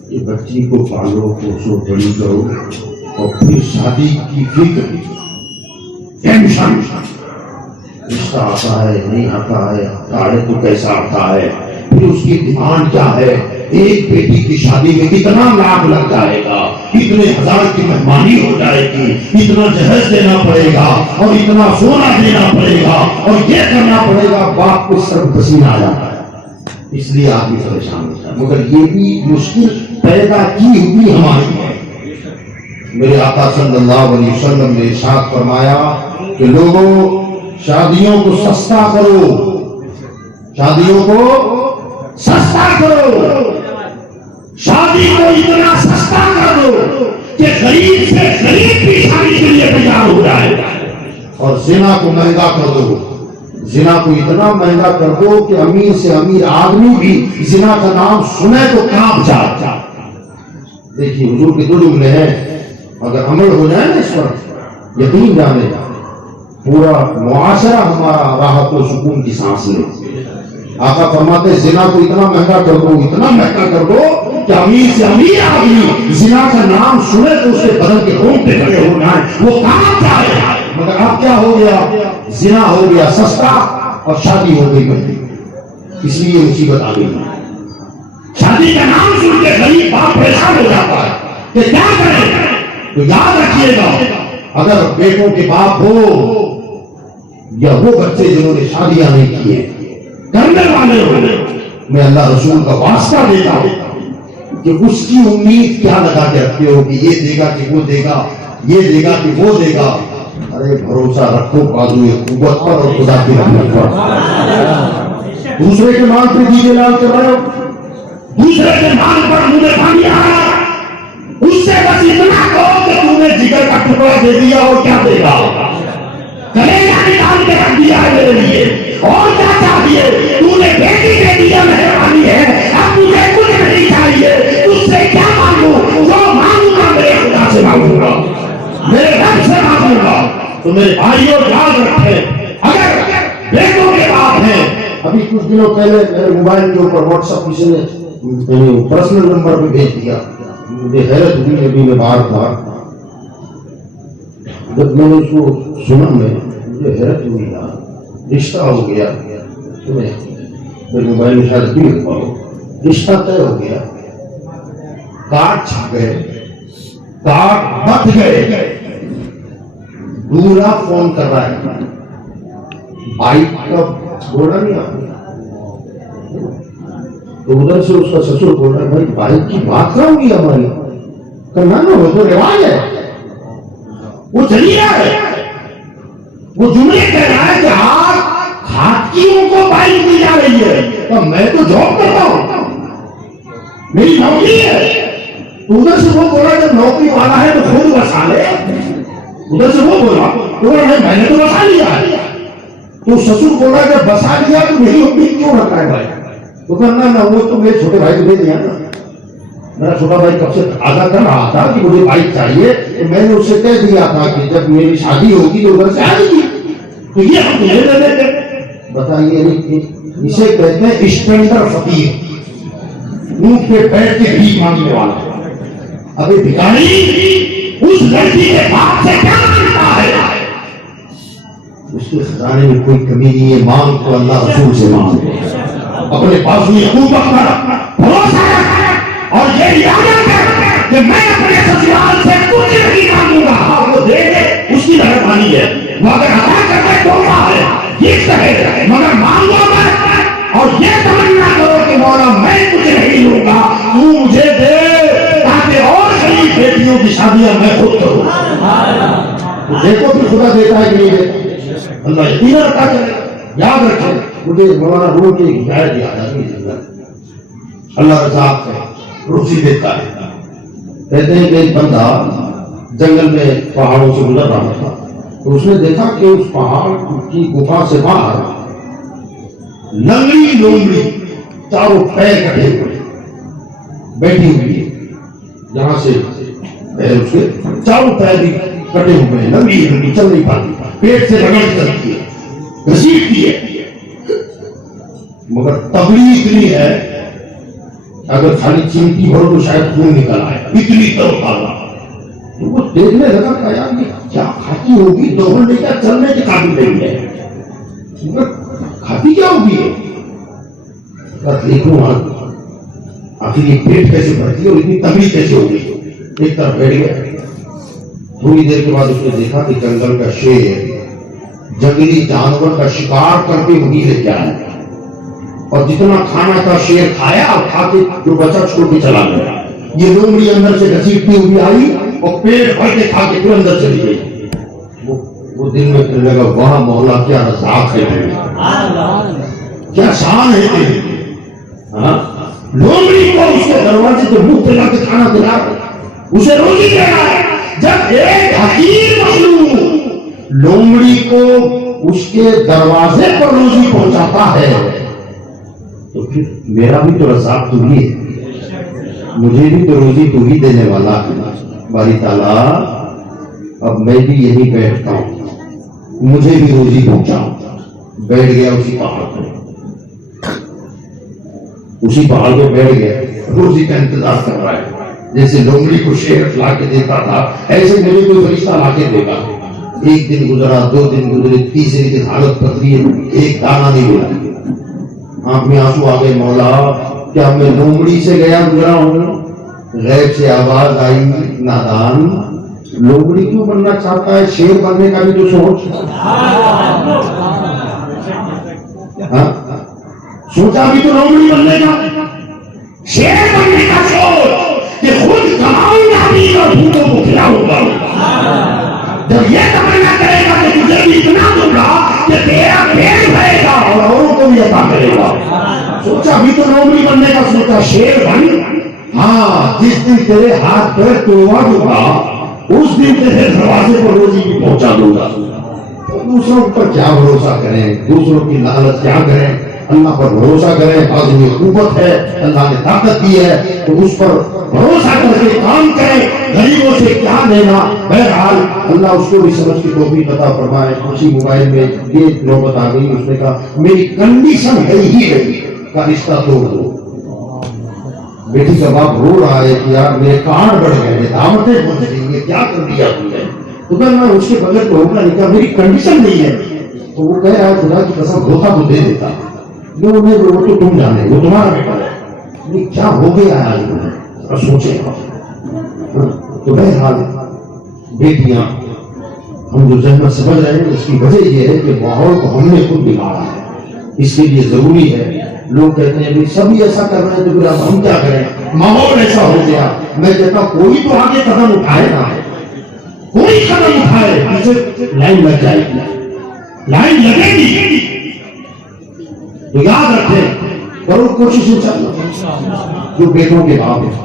کہ بچی کو پالو، پوسو، بڑی کرو، اور پھر شادی کی فکر، ٹینشن، رشتہ آتا ہے نہیں آتا ہے، آتا ہے تو کیسا آتا ہے، پھر اس کی ڈیمانڈ کیا ہے. ایک بیٹی کی شادی میں کتنا لاکھ لگ جائے گا، اتنے ہزار کی مہمانی ہو جائے گی، اتنا جہیز دینا پڑے گا، اور اتنا سونا دینا پڑے گا، اور یہ کرنا پڑے گا. باپ کو سر پسینہ آ جاتا ہے، اس لیے آدمی پریشان ہوتا ہے. مگر یہ بھی مشکل پیدا کی ہوئی ہماری ہے. میرے آقا صلی اللہ علیہ وسلم نے ارشاد فرمایا کہ لوگوں شادیوں کو سستا کرو، شادیوں کو سستا کرو، شادی کو اتنا سستا کر دو کہ غریب سے غریب بھی شادی کے لیے تیار ہو جائے. اور زنا کو مہنگا کر دو، زنا کو اتنا مہنگا کر دو کہ امیر سے امیر آدمی بھی زنا کا نام سنے تو کانپ جائے. دیکھیے حضور کے 2 جملے ہیں، اگر عمل ہو جائے نا اس پر، یقین جانے پورا معاشرہ ہمارا راحت و سکون کی سانس لے. آقا فرماتے ہیں زنا کو اتنا مہنگا کر دو، اتنا مہنگا کر دو کہ امیر سے امیر آدمی زنا کا نام سنے تو اس کے بدن کے رونگٹے کھڑے ہو جائیں، وہ کہاں جائے. مگر اب کیا ہو گیا؟ زنا ہو گیا سستا اور شادی ہو گئی بڑی، اس لیے مصیبت آ گئی۔ شادی کا نام سن کے غریب باپ پریشان ہو جاتا ہے کہ کیا کرے؟ تو یاد رکھیے گا، اگر بیٹوں کے باپ ہو یا وہ بچے جنہوں نے شادیاں نہیں کی ہیں کرنے والے ہو، میں اللہ رسول کا واسطہ دیتا ہوں کہ اس کی امید کیا لگا کے رکھتے ہو کہ یہ دے گا کہ وہ دے گا، یہ دے گا کہ وہ دے گا؟ ارے بھروسہ رکھو بازوئے قوت پر اور خدا کی رحمت پر۔ دوسرے کے مال پہ دیجیے لال کر رہے ہو، دوسرے کے مال پر منہ میں پانی آ رہا، اس سے بس اتنا کہو کہ تم نے جگر کا ٹکڑا دے دیا اور کیا دے گا؟ کلیجہ نکال کے رکھ دیا ہے میرے لیے، اور کیا چاہیے؟ تو نے بیٹی دے دیا، مہربانی ہے، اب مجھے کچھ نہیں چاہیے، تجھ سے کیا مانگوں؟ جو مانگوں گا میرے خدا سے مانگوں گا، میرے رب سے مانگوں گا۔ تو میرے بھائیوں یاد رکھیں، اگر بیٹوں کے باپ ہیں، ابھی کچھ دنوں پہلے میرے موبائل کے اوپر واٹس ایپ کسی نے پرسنل نمبر پہ بھیج دیا، مجھے حیرت ہوئی، ابھی میں باہر تھا، جب میں نے اس کو سنا مجھے حیرت ہوئی، رشتہ ہو گیا، سنیں میرے موبائل میں شاید بھی لکھا ہو، رشتہ طے ہو گیا، کارڈ چھپ گئے، کارڈ بٹ گئے، دورا فون کر رہا ہے، بائک کا بولا نہیں آپ نے، تو ادھر سے اس کا سسر بول رہا ہے بھائی بائک کی بات نہ ہوگی ہماری، کرنا نہ ہو تو رواج ہے، وہ چلی رہا ہے، وہ جملے کہہ رہا ہے کہ آپ ہاتھیوں کو بائک دی جا رہی ہے، تو میں تو جاب کرتا ہوں، میری نوکری ہے، تو ادھر سے وہ بولا جب نوکری والا ہے تو خود بسا لے، ادھر سے وہ بولا تو میں نے تو بسا لیا ہے، تو سسر بولا جب بسا لیا تو میری امید کیوں رکھا ہے بھائی؟ تو کرنا نہ وہ تو میرے چھوٹے بھائی کو دے دیا نا، میرا چھوٹا بھائی کب سے تقاضا کر رہا تھا کہ مجھے بائک چاہیے، تو میں نے اس سے کہہ دیا تھا کہ جب میری شادی ہوگی تو ادھر سے آئے گی، تو یہ ہم تجھے دے دیتے۔ بتائیے اسے کہتے ہیں اسٹینڈر فقیر، اونٹ پہ بیٹھ کے بھیک مانگنے والا۔ ابھی بھکاری اس لڑکی کے باپ سے کیا مانگتا ہے؟ اس کے خزانے میں کوئی کمی نہیں ہے، مانگ تو اللہ رسول سے مانگ، اپنے بازو قوت پر بھروسہ رکھ، اور یہ یاد رکھ کہ میں اپنے سسرال سے کچھ نہیں مانگوں گا، وہ دے دے اس کی مہربانی ہے، وہ اگر عطا کرنے توبہ ہے یہ کہے، مگر مانگو مت اور یہ تمنا کرو کہ مولا میں کچھ نہیں لوں گا، تو مجھے دے تاکہ اور غریب بیٹیوں کی شادیاں میں خود کروں۔ دیکھو کہ خدا دیتا ہے کہ نہیں دیتا، اللہ یقین رکھا کرے۔ یاد رکھیں، مجھے مولانا روح کی ہدایت یاد آ گئی، اللہ رزاق ہے، روزی دیتا ہے۔ کہتے ہیں کہ ایک بندہ جنگل میں پہاڑوں سے گزر رہا تھا، تو اس نے دیکھا کہ اس پہاڑ کی گفا سے باہر لنگڑی لومڑی چاروں پیر کٹے ہوئے بیٹھی ہوئی ہے، جہاں سے پیر اس کے چاروں پیر بھی کٹے ہوئے ہیں، لنگڑی لنگڑی چل نہیں پاتی، پیٹ سے رگڑ چلتی ہے، گھسیٹتی ہے، مگر تبلیغ اتنی ہے اگر خالی چمٹی بھرو تو شاید خون نکل آئے، اتنی تروتازہ۔ تو وہ دیکھنے لگا کہ یار یہ کیا کھاتی ہوگی، دوڑنے کا چلنے کے قابل نہیں ہے، مگر کھاتی کیا ہوگی؟ دیکھوں آخر یہ پیٹ کیسے بھرتی ہے اور اتنی تبلیغ کیسے ہوگی؟ ایک طرف بیٹھ گیا، تھوڑی دیر کے بعد اس نے دیکھا کہ جنگل کا شیر جنگلی جانور کا شکار کرتے ہوئی لے کے آیا، اور جتنا کھانا تھا شیر کھایا اور کھا کے جو بچا چھوڑ کے چلا گیا۔ یہ لومڑی اندر سے گھسیٹتی ہوئی آئی اور پیٹ بھر کے کھا کے پھر اندر چلی گئی۔ وہ دل میں کہنے لگا واہ مولا کیا رزاق ہے، کیا شان ہے تیری، لومڑی کو اس کے دروازے سے منہ پھیلا کے کھانا کھلا اسے روزی دے رہا ہے۔ جب ایک حقیر مخلوق لومڑی کو اس کے دروازے پر روزی پہنچاتا ہے تو پھر میرا بھی تو رزاق تو ہی ہے، مجھے بھی تو روزی تو ہی دینے والا ہے۔ باری تعالیٰ اب میں بھی یہی بیٹھتا ہوں، مجھے بھی روزی پہنچاؤ۔ بیٹھ گیا اسی پہاڑ پہ، اسی پہاڑ پہ بیٹھ گیا، روزی کا انتظار کر رہا ہے۔ جیسے لومڑی کو شیر لا کے دیتا تھا ایسے میرے کوئی فرشتہ لا کے دے گا، ایک دن گزرا، 2 دن گزرے، تیسرے دن حالت پتلی ہے، ایک دانہ نہیں ملا، آنکھ میں آنسو آ گئے، مولا کیا میں لومڑی سے گیا گزرا ہوں؟ غیب سے آواز آئی، نادان لومڑی کیوں بننا چاہتا ہے؟ شیر بننے کا بھی تو سوچ، سوچا بھی تو لومڑی بننے کا، شیر بننے کا سوچ کہ خود کماؤں گا بھی اور بھوکوں کو کھلاؤں گا۔ جب یہ تمنا کرے گا کہ تجھے بھی اتنا دوں گا کہ تیرا پیٹ بھرے گا اور اوروں کو بھی عطا کرے گا۔ سوچا بھی تو لومڑی بننے کا، سوچا شیر بن، ہاں جس دن تیرے ہاتھ پیر توڑوا دوں گا اس دن تیرے دروازے پر روزی بھی پہنچا دوں گا۔ دوسروں پر کیا بھروسہ کریں، دوسروں کی لالچ کیا کریں، اللہ پر بھروسہ کریں۔ آدمی قوت ہے، اللہ نے طاقت دی ہے تو اس پر بھروسہ کر کے کام کریں۔ غریبوں سے کیا لینا؟ بہرحال اللہ اس کو بھی سمجھ کی توفیق عطا فرمائے۔ اسی موبائل میں یہ نوبت آ گئی، اس نے کہا میری کنڈیشن ہے ہی رہی کا رشتہ توڑ دو۔ بیٹی کا باپ رو رہا ہے کہ یار میرے کارڈ بڑھ گئے ہیں، دعوتیں پہنچ رہی ہیں، کیا کر دیا تم نے؟ تو میں اس کے بغیر تو ہوگا نہیں، کہا میری کنڈیشن نہیں ہے۔ تو وہ کہہ رہا ہے خدا کی قسم دھوکہ تو دے دیتا، وہ تو تم جانے، وہ تمہارا بیٹا ہے، کیا ہو گیا ہے آج میں سوچے گا۔ تو بہرحال بیٹیاں ہم جو زحمت سمجھ رہے ہیں اس کی وجہ یہ ہے کہ ماحول کو ہم نے خود بگاڑا ہے، اس کے لیے ضروری ہے۔ لوگ کہتے ہیں سبھی ایسا کر رہے ہیں تو پھر اب ہم کیا کریں، ماحول ایسا ہو گیا۔ میں کہتا ہوں کوئی تو آگے قدم اٹھائے نا، کوئی قدم اٹھائے، پیچھے لائن لگ جائے گی، لائن لگے گی تو یاد رکھیں، کرو کوشش انشاءاللہ۔ جو بیٹوں کے باپ ہیں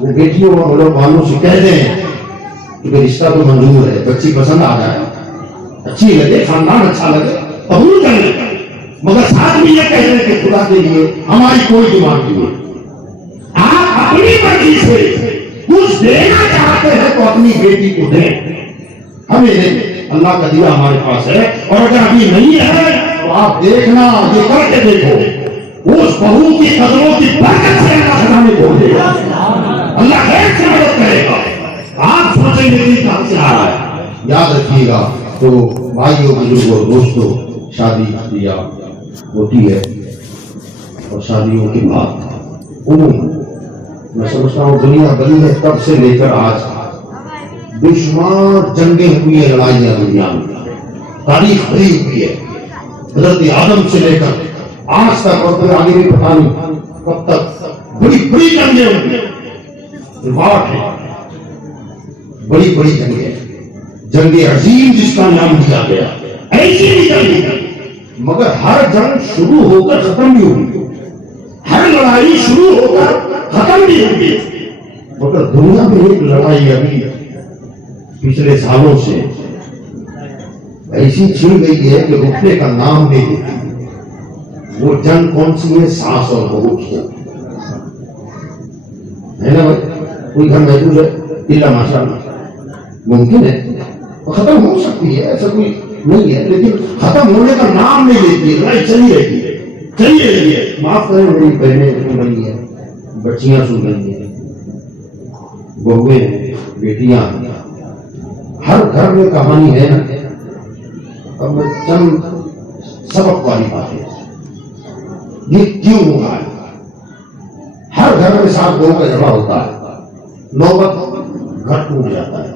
وہ بیٹیوں اور والوں سے کہہ دیں کہ رشتہ تو منظور ہے، بچی پسند آ جائے، اچھی لگے، خاندان اچھا لگے، قبول کر لیں، مگر ساتھ میں یہ کہہ دیں کہ خدا کے لیے ہماری کوئی ڈیمانڈ نہیں ہے۔ آپ اپنی مرضی سے کچھ دینا چاہتے ہیں تو اپنی بیٹی کو دیں، ہمیں دیں، اللہ کا دیا ہمارے پاس ہے، اور اگر ابھی نہیں ہے تو آپ دیکھنا، یہ کر کے دیکھو، اس بہو کی قدروں کی برکت سے اللہ خزانے کھول دے گا، اللہ خیر سے مدد کرے گا۔ آپ سوچیں گے کہ کہاں سے آ رہا ہے۔ یاد رکھیے گا۔ تو بھائیوں، بزرگوں، دوستوں، شادی ہوتی ہے اور شادیوں کے بعد میں سمجھتا ہوں دنیا بنی ہے تب سے لے کر آج بے شمار جنگیں ہوئی ہیں، لڑائیاں دنیا میں، تاریخ بھری ہوئی ہے، حضرت آدم سے لے کر آج تک، اور پھر آگے بھی پتہ نہیں کب تک بڑی بڑی جنگیں ہوئی ہیں، ریکارڈ ہے، بڑی بڑی جنگیں، جنگ عظیم جس کا نام دیا گیا، ایسی بھی جنگ، مگر ہر جنگ شروع ہو کر ختم بھی ہوئی، ہر لڑائی شروع ہو کر ختم بھی ہوئی، مگر دنیا میں ایک لڑائی ابھی پچھلے سالوں سے ایسی چھڑ گئی ہے کہ رکنے کا نام نہیں دیتی۔ وہ جنگ کون سی ہے؟ ساس اور بہو کی ہے نا بھائی؟ کوئی گھر محفوظ ہے؟ اللہ ماشاء اللہ، ممکن ہے ختم ہو سکتی ہے، ایسا کوئی نہیں ہے، لیکن ختم ہونے کا نام نہیں لیتی ہے، لڑائی چلی رہتی ہے، چلی رہی ہے۔ معاف کریں، میری بہنیں سن رہی ہیں، بچیاں سن رہی ہیں، بہویں ہیں، بیٹیاں ہیں، ہر گھر میں کہانی ہے نا۔ اب میں چند سبق والی باتیں، یہ کیوں ہوا ہے؟ ہر گھر میں ساتھ بہو کا جھگڑا ہوتا ہے، نوبت گھر ٹوٹ جاتا ہے،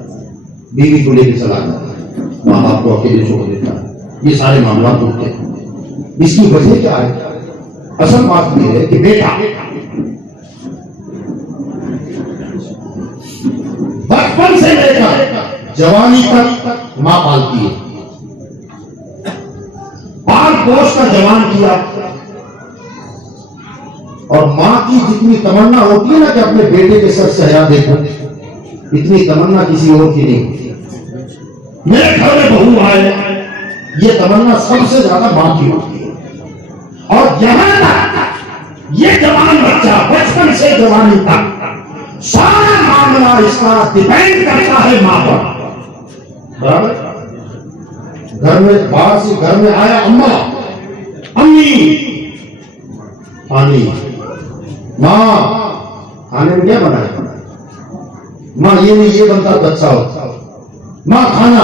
بیوی کو لے کے چلا جاتا ہے، ماں باپ کو اکیلے چھوڑ دیتا ہے، یہ سارے معاملات ہوتے ہیں۔ اس کی وجہ کیا ہے؟ اصل بات یہ ہے کہ بیٹا بچپن سے لے کر جوانی تک ماں پالتی ہے، پال پوش کا جوان کیا، اور ماں کی جتنی تمنا ہوتی ہے نا کہ اپنے بیٹے کے ساتھ سہیا دیکھو، اتنی تمنا کسی اور کی نہیں ہوتی۔ میرے گھر میں بہو آئے، یہ تمنا سب سے زیادہ ماں کی ہوتی ہے، اور یہاں تک یہ جوان بچہ بچپن سے جوانی تک سارا معاملہ اس کا ڈیپینڈ کرتا ہے ماں پر۔ برابر؟ گھر میں باہر سے گھر میں آیا، اماں، امی، پانی، ماں کھانے میں کیا بنا ہے؟ ماں یہ نہیں، یہ بنتا تو اچھا ہوتا، ماں کھانا،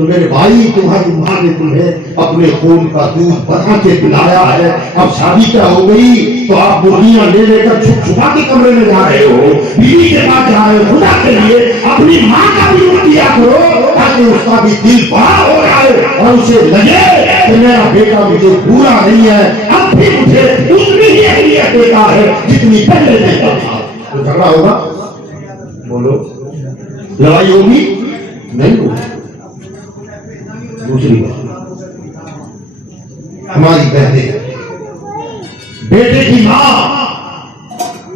تو میرے بھائی تمہاری ماں نے تمہیں اپنے خون کا دودھ بنا کے پلایا ہے، اب شادی کیا ہو گئی تو آپ مرغیاں لے لے کر چھپ چھپا کے کمرے میں جا رہے ہو، بیوی کے پاس جا رہے ہو، خدا کے لیے اپنی ماں کا بھی روک دیا کرو تاکہ اس کا بھی دل بڑا ہو جائے اور اسے لگے کہ میرا بیٹا مجھے بھولا نہیں ہے، اب بھی مجھے اتنی ہی اہمیت دیتا ہے جتنی پہلے دیتا تھا۔ تو جھگڑا ہوگا؟ بولو، لڑائی ہوگی؟ نہیں ہوگی۔ دوسری بات، ہماری بہنیں، بیٹے کی ماں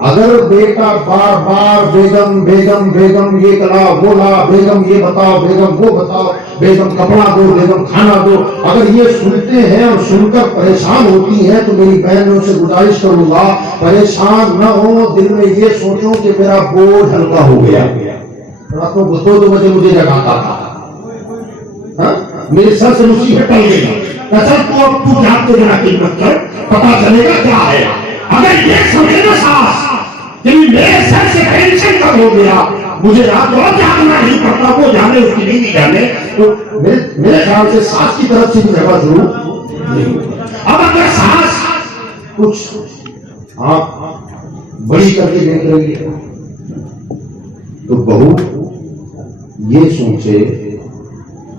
اگر بیٹا بار بار بیگم بیگم بیگم یہ کلا وہ لا، بیگم یہ بتاؤ بیگم وہ بتاؤ، بیگم کپڑا دو بیگم کھانا دو، اگر یہ سنتے ہیں اور سن کر پریشان ہوتی ہیں تو میری بہنوں سے گزارش کروں گا پریشان نہ ہو، دل میں یہ سوچو کہ میرا بوجھ ہلکا ہو گیا۔ راتوں کو 2 بجے مجھے جگاتا تھا، میرے سر سے مصیبت ٹل گئی، اچھا تو اب تو جاتے جنا قیمت کر، پتا چلے گا کیا ہے۔ اگر یہ سمجھے نا ساس کہ میرے سر سے ٹینشن کم ہو گیا، مجھے رات کو جاگنا نہیں پڑتا، وہ جانے اس کی نہیں جانے، تو میرے خیال سے ساس کی طرف سے بھی جگہ ضرور نہیں۔ اب اگر ساس کچھ آپ بڑی کر کے دیکھ رہی ہے تو بہو یہ سوچے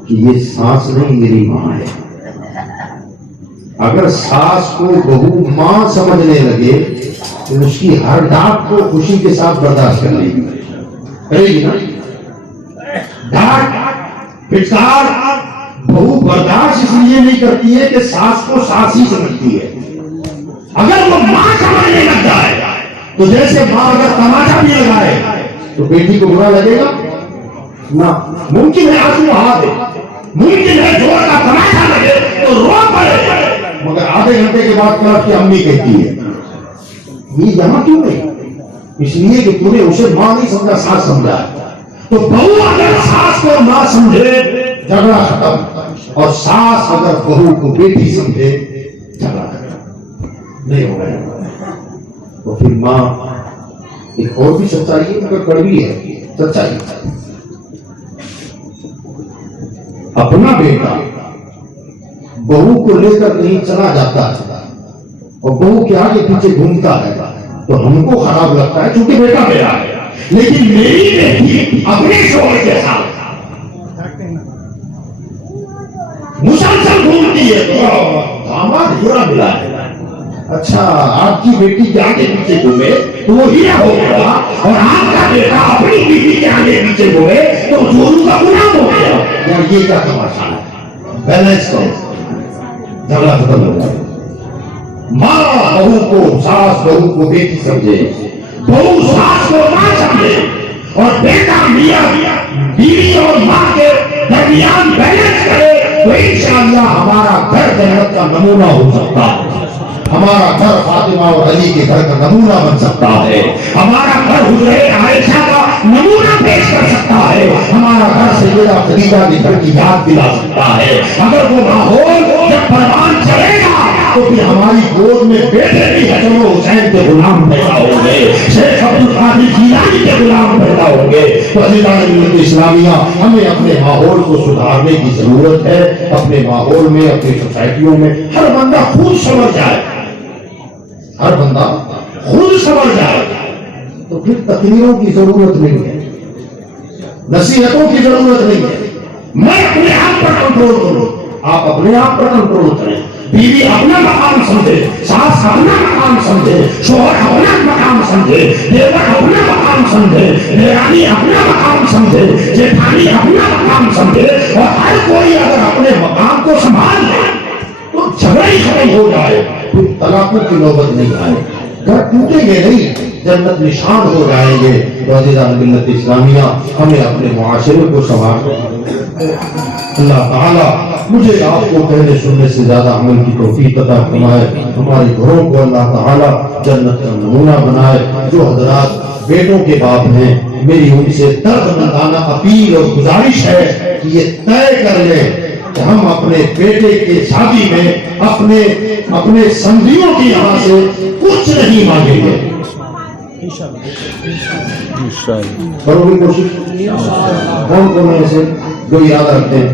کہ یہ ساس نہیں میری ماں ہے۔ اگر ساس کو بہو ماں سمجھنے لگے تو اس کی ہر ڈانٹ کو خوشی کے ساتھ برداشت کر لے گی، کرے گی نا؟ ڈانٹ پھٹکار بہو برداشت اس لیے نہیں کرتی ہے کہ ساس کو ساس ہی سمجھتی ہے۔ اگر وہ ماں سمجھنے لگ جائے تو جیسے ماں اگر تماچا بھی لگائے تو بیٹی کو برا لگے گا نہ، ممکن ہے آنسو بہا دے، ممکن ہے زور کا تماچا لگے تو رو پڑے، مگر آدھے گھنٹے کے بعد طرف کی امی کہتی ہے یہ یہاں کیوں نہیں؟ اس لیے کہ تم نے اسے ماں نہیں سمجھا، ساس سمجھا۔ تو بہو اگر ساس کو ماں سمجھے جھگڑا ختم، اور ساس اگر بہو کو بیٹی سمجھے جھگڑا ختم نہیں ہو گیا۔ تو پھر ماں ایک اور بھی سچائی ہے مگر کڑوی ہے سچائی، اپنا بیٹا بہو کو لے کر کہیں چلا جاتا ہے اور بہو کے آگے پیچھے گھومتا ہے تو ہم کو خراب لگتا ہے کیونکہ بیٹا میرا ہے، لیکن میری بیٹی اپنے شوہر کے ساتھ مسلسل گھومتی ہے تو داماد برا ملا ہے۔ اچھا آپ کی بیٹی کے آگے پیچھے گھومے تو وہ ہیرا ہو گیا، اور آپ کا بیٹا اپنی بیٹی کے آگے پیچھے گھومے تو دونوں کا غلام ہو گیا۔ یار یہ کیا تماشا ہے؟ بیلنس کرو، جھگڑا ختم ہو جائے۔ ماں بہو کو، ساس بہو کو بیٹی سمجھے، بہو ساس کو ماں سمجھے، اور بیٹا میاں بیوی اور ماں کے درمیان بیلنس کرے تو انشاءاللہ ہمارا گھر جنت کا نمونہ ہو سکتا ہے، ہمارا گھر فاطمہ اور علی کے گھر کا نمونہ بن سکتا ہے، ہمارا گھر حضرت عائشہ کا نمونہ پیش کر سکتا ہے، ہمارا گھر سیدہ خدیجہ کے گھر کی یاد دلا سکتا ہے۔ اگر وہ ماحول جب پروان چلے گا تو پھر ہماری گود میں بیٹے بھی حسن و حسین کے غلام پیدا ہوں گے، شیخ عبد القادر جیلانی کے غلام پیدا ہوں گے۔ تو عزیزان ملت اسلامیہ، ہمیں اپنے ماحول کو سدھارنے کی ضرورت ہے، اپنے ماحول میں، اپنی سوسائٹیوں میں ہر بندہ خود سمجھ جائے، ہر بندہ خود سمجھ جائے تو پھر تقریروں کی ضرورت نہیں ہے، نصیحتوں کی ضرورت نہیں ہے۔ میں اپنے آپ پر کنٹرول کروں، آپ اپنے آپ پر کنٹرول کریں۔ بیوی اپنا مقام سمجھے، ساس اپنا مقام سمجھے، شوہر اپنا مقام سمجھے، دیور اپنا مقام سمجھے، دیرانی اپنا مقام سمجھے، جیٹھانی اپنا مقام سمجھے، اور ہر کوئی اگر اپنے مقام کو سنبھال لے تو جھگڑا ہی ختم ہو جائے، پھر طلاقوں کی نوبت نہیں آئے، گھر ٹوٹیں گے نہیں، جنت نشان ہو جائیں گے۔ تو عزیزان ملت اسلامیہ، ہمیں اپنے معاشرے کو سنبھالنا، اللہ تعالیٰ مجھے آپ کو کہنے سننے سے زیادہ عمل کی توفیق عطا فرمائے، ہمارے گھروں کو اللہ تعالیٰ جنت کا نمونہ بنائے۔ جو حضرات بیٹوں کے باپ ہیں، میری ان سے درد مندانہ اپیل اور گزارش ہے کہ یہ طے کر لیں کہ ہم اپنے بیٹے کے شادی میں اپنے سنگیوں کی یہاں سے کچھ نہیں مانگیں گے، کرو گے کوشش؟ کون کون ایسے جو ارادہ رکھتے ہیں؟